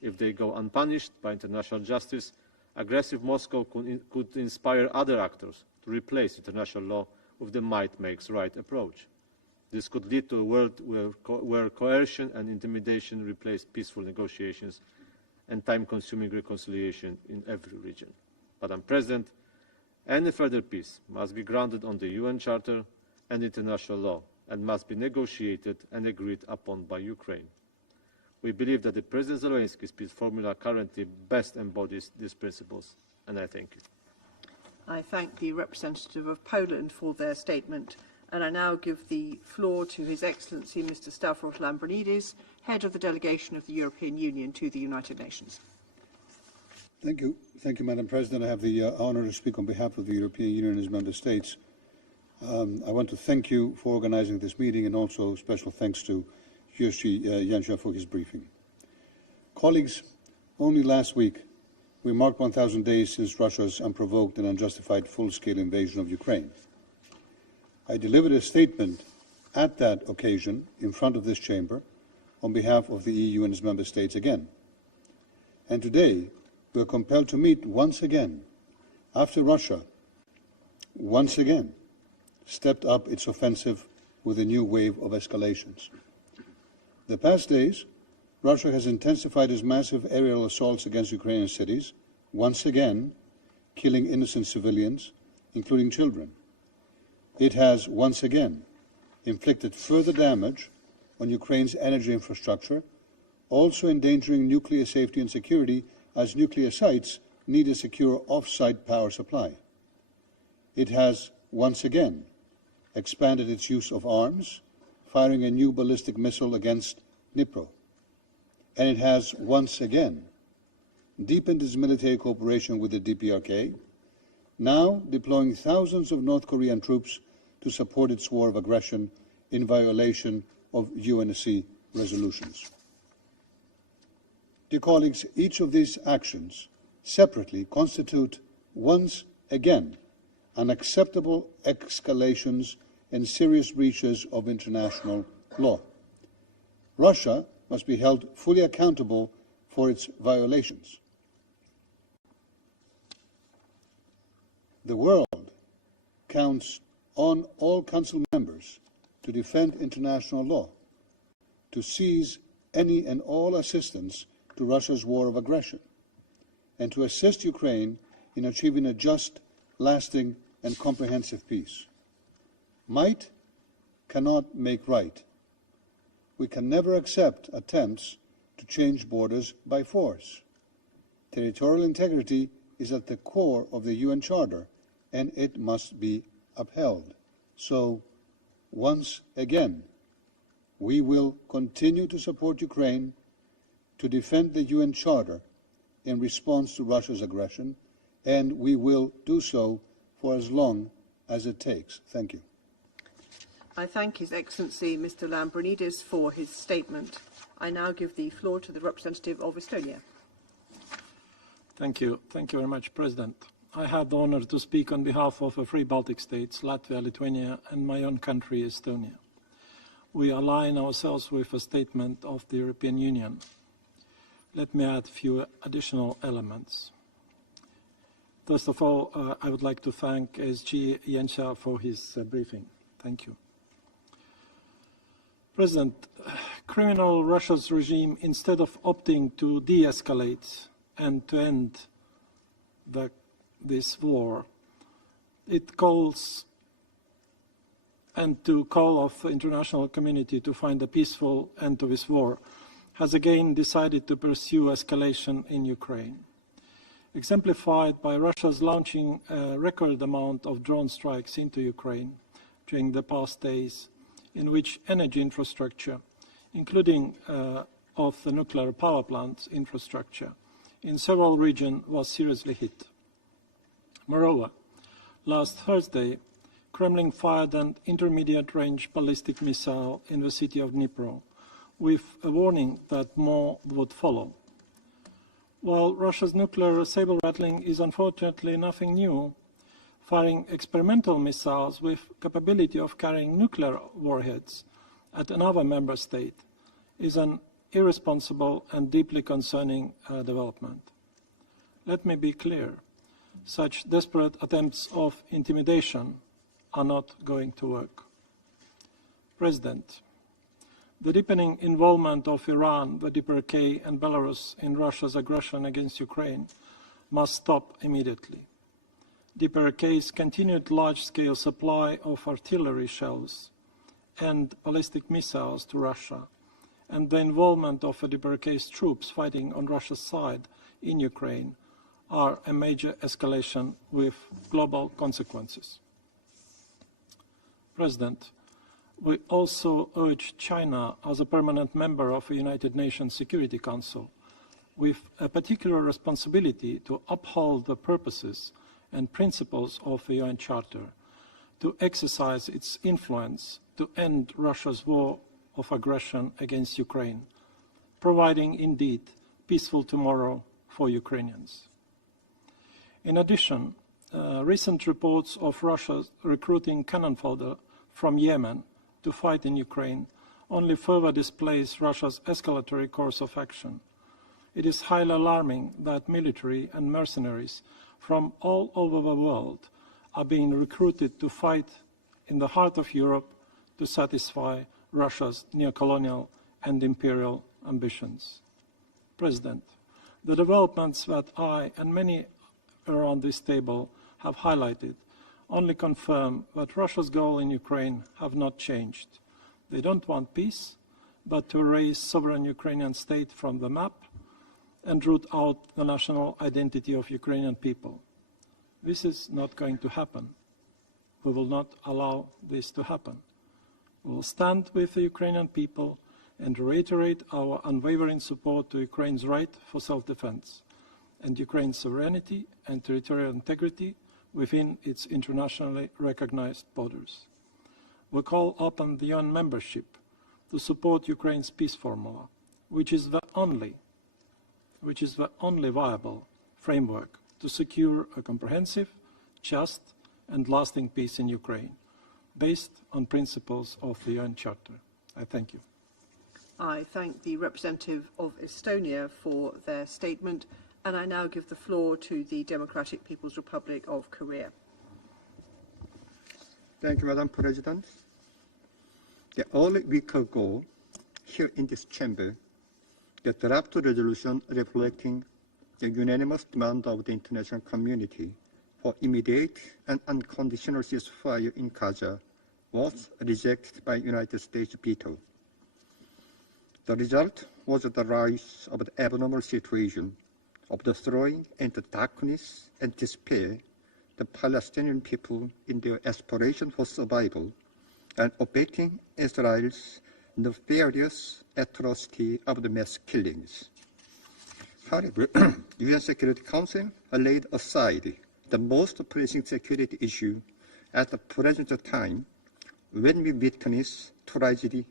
If they go unpunished by international justice, aggressive Moscow could inspire other actors to replace international law with the might makes right approach. This could lead to a world where coercion and intimidation replace peaceful negotiations and time-consuming reconciliation in every region. Madam President, any further peace must be grounded on the UN Charter and international law and must be negotiated and agreed upon by Ukraine. We believe that the President Zelensky's peace formula currently best embodies these principles, and I thank you. I thank the representative of Poland for their statement. And I now give the floor to His Excellency Mr. Stavros Lambrinidis, Head of the Delegation of the European Union to the United Nations. Thank you. Thank you, Madam President. I have the honour to speak on behalf of the European Union and its member states. I want to thank you for organising this meeting, and also special thanks to Jerzy Jęcza for his briefing. Colleagues, only last week we marked 1,000 days since Russia's unprovoked and unjustified full-scale invasion of Ukraine. I delivered a statement at that occasion in front of this chamber on behalf of the EU and its member states again. And today we are compelled to meet once again after Russia once again stepped up its offensive with a new wave of escalations. The past days, Russia has intensified its massive aerial assaults against Ukrainian cities, once again killing innocent civilians, including children. It has once again inflicted further damage on Ukraine's energy infrastructure, also endangering nuclear safety and security as nuclear sites need a secure off-site power supply. It has once again expanded its use of arms, firing a new ballistic missile against Dnipro. And it has once again deepened its military cooperation with the DPRK, now deploying thousands of North Korean troops to support its war of aggression in violation of UNSC resolutions. Dear colleagues, each of these actions separately constitute once again unacceptable escalations and serious breaches of international law. Russia must be held fully accountable for its violations. The world counts on all Council members to defend international law, to seize any and all assistance to Russia's war of aggression, and to assist Ukraine in achieving a just, lasting and comprehensive peace. Might cannot make right. We can never accept attempts to change borders by force. Territorial integrity is at the core of the UN Charter, and it must be upheld. So, once again, we will continue to support Ukraine to defend the UN Charter in response to Russia's aggression, and we will do so for as long as it takes. Thank you. I thank His Excellency Mr. Lambrinidis for his statement. I now give the floor to the representative of Estonia. Thank you. Thank you very much, President. I have the honor to speak on behalf of the three Baltic states, Latvia, Lithuania, and my own country, Estonia. We align ourselves with a statement of the European Union. Let me add a few additional elements. First of all, I would like to thank SG Jenscha for his briefing. Thank you. President, criminal Russia's regime, instead of opting to de-escalate and to end this war, it calls and to call of the international community to find a peaceful end to this war, has again decided to pursue escalation in Ukraine, exemplified by Russia's launching a record amount of drone strikes into Ukraine during the past days, in which energy infrastructure, including of the nuclear power plants infrastructure, in several regions was seriously hit. Moreover, last Thursday, Kremlin fired an intermediate-range ballistic missile in the city of Dnipro, with a warning that more would follow. While Russia's nuclear saber-rattling is unfortunately nothing new, firing experimental missiles with capability of carrying nuclear warheads at another member state is an irresponsible and deeply concerning development. Let me be clear. Such desperate attempts of intimidation are not going to work. President, the deepening involvement of Iran, the DPRK and Belarus in Russia's aggression against Ukraine must stop immediately. DPRK's continued large-scale supply of artillery shells and ballistic missiles to Russia, and the involvement of the DPRK's troops fighting on Russia's side in Ukraine are a major escalation with global consequences. President, we also urge China as a permanent member of the United Nations Security Council with a particular responsibility to uphold the purposes and principles of the UN Charter, to exercise its influence to end Russia's war of aggression against Ukraine, providing indeed peaceful tomorrow for Ukrainians. In addition, recent reports of Russia recruiting cannon fodder from Yemen to fight in Ukraine only further displays Russia's escalatory course of action. It is highly alarming that military and mercenaries from all over the world are being recruited to fight in the heart of Europe to satisfy Russia's neocolonial and imperial ambitions. President, the developments that I and many around this table have highlighted only confirm that Russia's goals in Ukraine have not changed. They don't want peace, but to erase sovereign Ukrainian state from the map and root out the national identity of Ukrainian people. This is not going to happen. We will not allow this to happen. We will stand with the Ukrainian people and reiterate our unwavering support to Ukraine's right for self-defense and Ukraine's sovereignty and territorial integrity within its internationally recognized borders. We call upon the UN membership to support Ukraine's peace formula, which is the only viable framework to secure a comprehensive, just, and lasting peace in Ukraine, based on principles of the UN Charter. I thank you. I thank the representative of Estonia for their statement, and I now give the floor to the Democratic People's Republic of Korea. Thank you, Madam President. Only a week ago, here in this chamber, the draft resolution reflecting the unanimous demand of the international community for immediate and unconditional ceasefire in Gaza was rejected by United States veto. The result was the rise of the abnormal situation of the throwing into darkness and despair the Palestinian people in their aspiration for survival and abetting Israel's nefarious atrocity of the mass killings. However, UN Security Council laid aside the most pressing security issue at the present time when we witness tragedy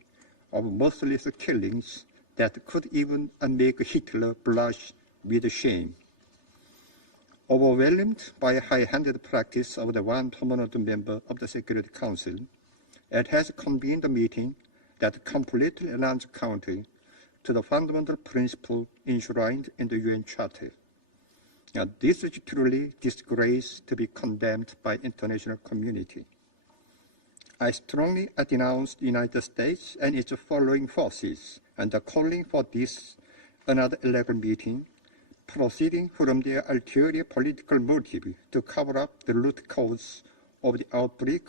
of merciless killings that could even make Hitler blush with shame. Overwhelmed by a high-handed practice of the one permanent member of the Security Council, it has convened a meeting that completely runs counter to the fundamental principle enshrined in the UN Charter. Now, this is truly disgrace to be condemned by international community. I strongly denounce the United States and its following forces and are calling for this another 11 meeting, proceeding from their ulterior political motive to cover up the root cause of the outbreak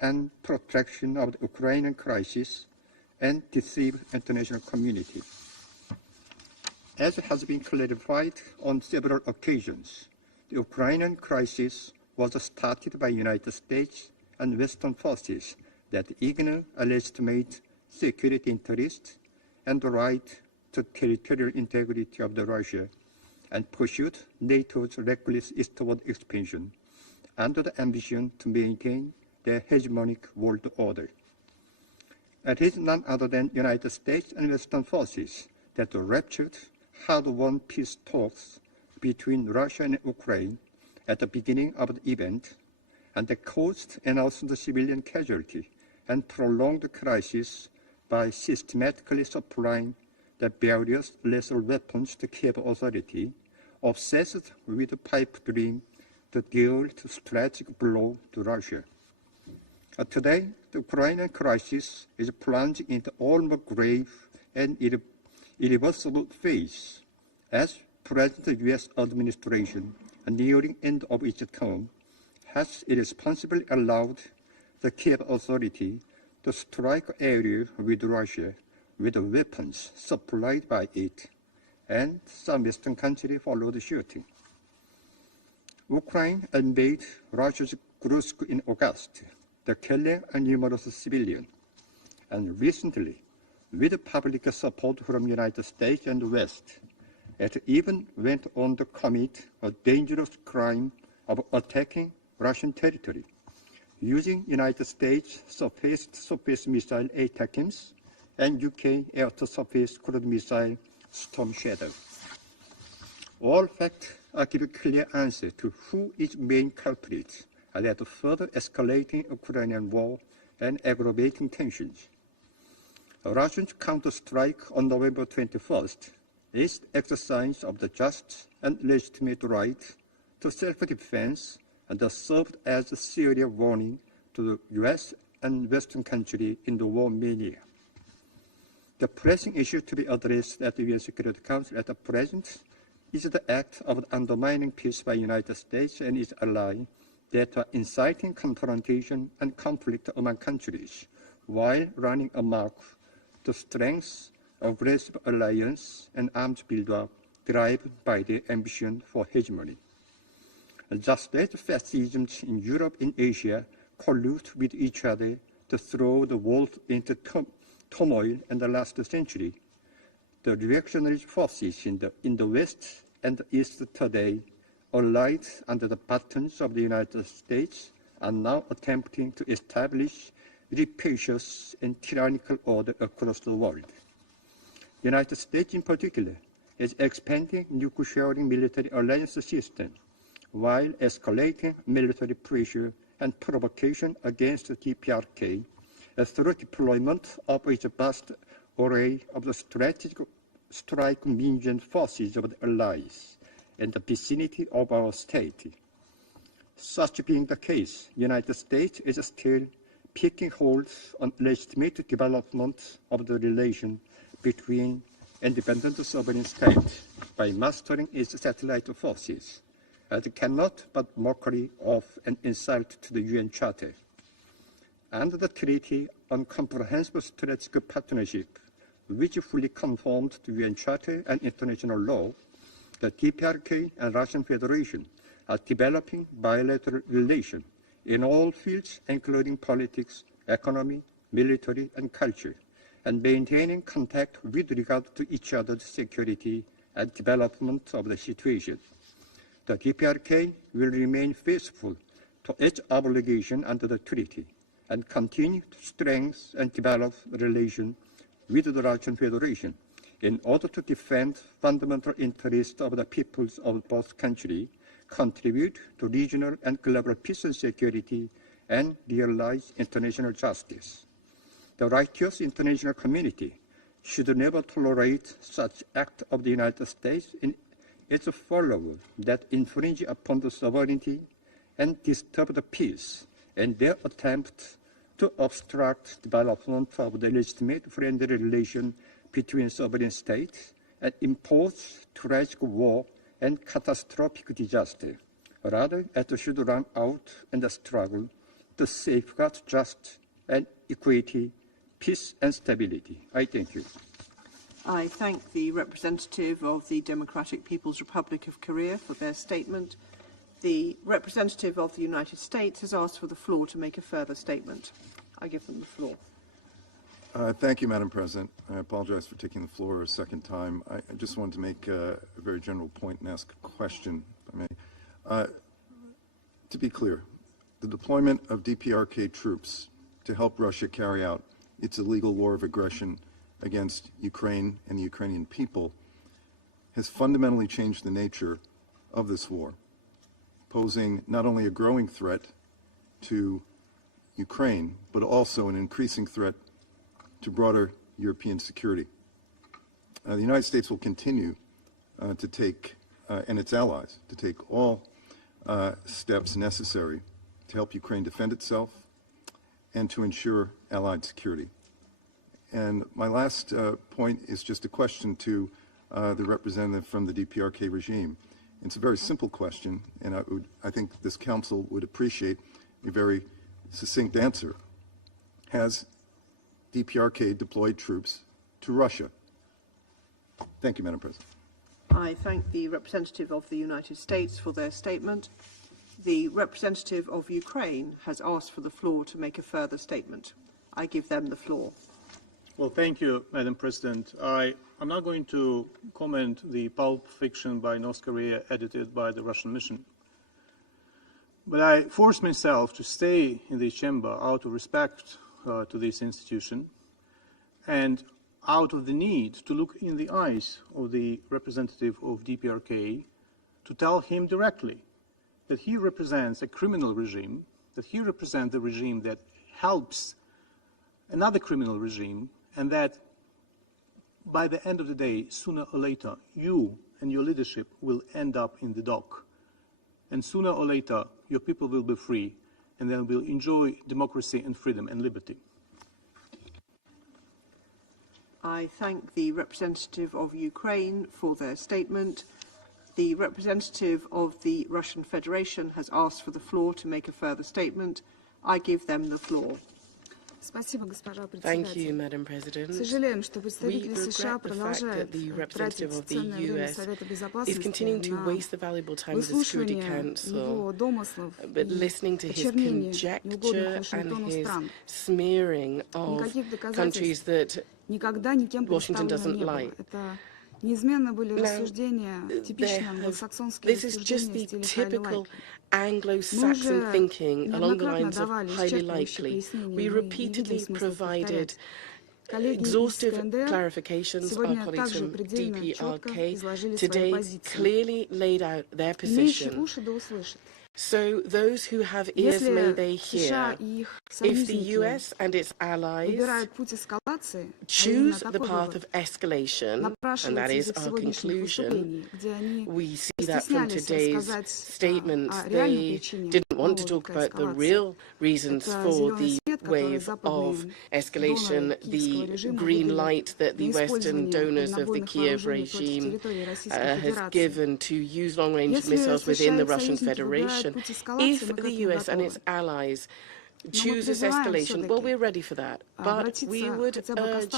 and protraction of the Ukrainian crisis and deceive international community. As has been clarified on several occasions, the Ukrainian crisis was started by United States and Western forces that ignore a legitimate security interests and the right to territorial integrity of the Russia and pursued NATO's reckless eastward expansion under the ambition to maintain the hegemonic world order. It is none other than United States and Western forces that ruptured hard-won peace talks between Russia and Ukraine at the beginning of the event, and that caused announced civilian casualty and prolonged the crisis by systematically supplying the various lethal weapons to Kiev authority, obsessed with the pipe dream to deal a strategic blow to Russia. Today, the Ukrainian crisis is plunging into almost grave and irreversible phase as present U.S. administration, nearing end of its term, has irresponsibly allowed the Kiev authority to strike area with Russia with weapons supplied by it, and some Western countries followed suit. Ukraine invaded Russia's Kursk in August, the killing of numerous civilians, and recently, with public support from the United States and the West, it even went on to commit a dangerous crime of attacking Russian territory, using United States surface-to-surface missile ATACMS and UK air-to-surface cruise missile Storm Shadow. All facts give clear answer to who is main culprit that further escalating Ukrainian war and aggravating tensions. Russia's counterstrike on November 21st is the exercise of the just and legitimate right to self-defense and served as a serious warning to the U.S. and Western countries in the war mania. The pressing issue to be addressed at the UN Security Council at the present is the act of undermining peace by the United States and its allies that are inciting confrontation and conflict among countries, while running amok the strength of aggressive alliance and arms buildup driven by their ambition for hegemony. Just as fascisms in Europe and Asia collude with each other to throw the world into turmoil in the last century, the reactionary forces in the West and the East today, allied under the buttons of the United States, are now attempting to establish rapacious and tyrannical order across the world. The United States in particular is expanding nuclear-sharing military alliance system while escalating military pressure and provocation against the DPRK through deployment of its vast array of the strategic strike munition forces of the allies in the vicinity of our state. Such being the case, the United States is still picking holes on legitimate development of the relation between independent sovereign states by mastering its satellite forces. It cannot but mockery of an insult to the UN Charter. Under the Treaty on Comprehensive Strategic Partnership, which fully conformed to UN Charter and international law, the DPRK and Russian Federation are developing bilateral relations in all fields, including politics, economy, military, and culture, and maintaining contact with regard to each other's security and development of the situation. The DPRK will remain faithful to its obligation under the treaty and continue to strengthen and develop relations with the Russian Federation in order to defend fundamental interests of the peoples of both countries, contribute to regional and global peace and security, and realize international justice. The righteous international community should never tolerate such acts of the United States in its followers that infringe upon the sovereignty and disturb the peace in their attempt to obstruct development of the legitimate friendly relation between sovereign states and impose tragic war and catastrophic disaster. Rather, it should run out in the struggle to safeguard justice and equity, peace and stability. I thank you. I thank the representative of the Democratic People's Republic of Korea for their statement. The representative of the United States has asked for the floor to make a further statement. I give them the floor. Thank you, Madam President. I apologize for taking the floor a second time. I just wanted to make a very general point and ask a question, if I may. To be clear, the deployment of DPRK troops to help Russia carry out its illegal war of aggression against Ukraine and the Ukrainian people has fundamentally changed the nature of this war, posing not only a growing threat to Ukraine, but also an increasing threat to broader European security. The United States will continue to take, and its allies, to take all steps necessary to help Ukraine defend itself and to ensure allied security. And my last point is just a question to the representative from the DPRK regime. It's a very simple question, and I think this Council would appreciate a very succinct answer. Has DPRK deployed troops to Russia? Thank you, Madam President. I thank the representative of the United States for their statement. The representative of Ukraine has asked for the floor to make a further statement. I give them the floor. Well, thank you, Madam President. I'm not going to comment the pulp fiction by North Korea edited by the Russian mission. But I force myself to stay in the chamber out of respect to this institution and out of the need to look in the eyes of the representative of DPRK to tell him directly that he represents a criminal regime, that he represents the regime that helps another criminal regime, and that by the end of the day, sooner or later, you and your leadership will end up in the dock And sooner or later, your people will be free, and they will enjoy democracy and freedom and liberty. I thank the representative of Ukraine for their statement. The representative of the Russian Federation has asked for the floor to make a further statement. I give them the floor. Thank you, Madam President. We regret the fact that the representative of the US is continuing to waste the valuable time of the Security Council, but listening to his conjecture and his smearing of countries that Washington doesn't like. This is just the typical Anglo-Saxon thinking along the lines of highly likely. We repeatedly provided exhaustive clarifications. Our colleagues from DPRK today clearly laid out their position. So those who have ears may they hear. If the US and its allies choose the path of escalation, and that is our conclusion, we see that from today's statements. They didn't want to talk about the real reasons for the wave of escalation, the green light that the Western donors of the Kiev regime has given to use long-range missiles within the Russian Federation. If the US and its allies chooses escalation, well, we're ready for that. But we would urge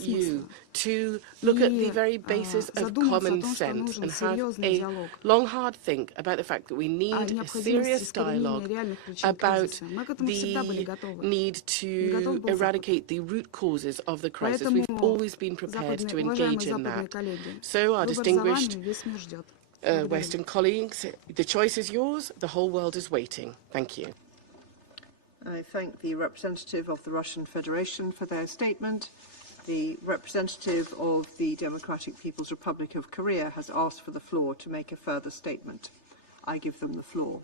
you to look at the very basis of common sense and have a long, hard think about the fact that we need a serious dialogue about the need to eradicate the root causes of the crisis. We've always been prepared to engage in that. So our distinguished Western colleagues, the choice is yours. The whole world is waiting. Thank you. I thank the representative of the Russian Federation for their statement. The representative of the Democratic People's Republic of Korea has asked for the floor to make a further statement. I give them the floor.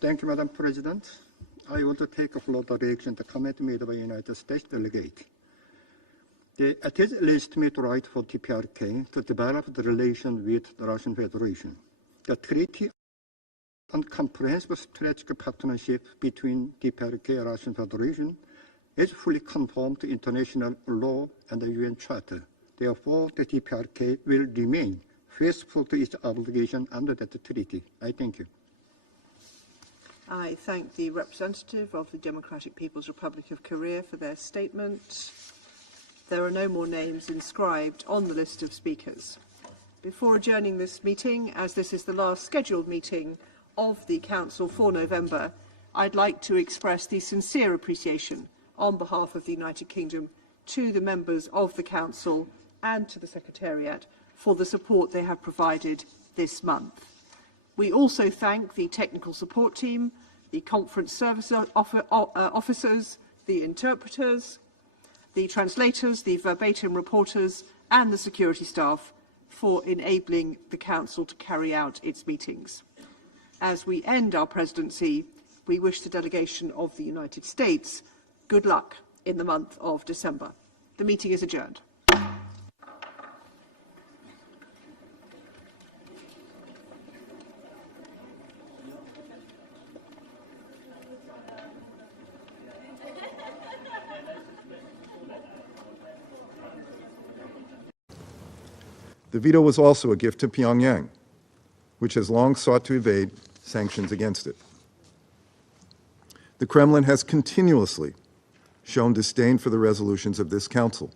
Thank you, Madam President. I want to take a floor to reaction to the comment made by the United States delegate. It is a legitimate right for DPRK to develop the relation with the Russian Federation. The treaty and comprehensive strategic partnership between DPRK and Russian Federation is fully conformed to international law and the UN Charter. Therefore, the DPRK will remain faithful to its obligation under that treaty. I thank you. I thank the representative of the Democratic People's Republic of Korea for their statement. There are no more names inscribed on the list of speakers. Before adjourning this meeting, as this is the last scheduled meeting of the Council for November, I'd like to express the sincere appreciation on behalf of the United Kingdom to the members of the Council and to the Secretariat for the support they have provided this month. We also thank the technical support team, the conference service officers, the interpreters, the translators, the verbatim reporters and the security staff for enabling the Council to carry out its meetings. As we end our presidency, we wish the delegation of the United States good luck in the month of December. The meeting is adjourned. The veto was also a gift to Pyongyang, which has long sought to evade sanctions against it. The Kremlin has continuously shown disdain for the resolutions of this Council.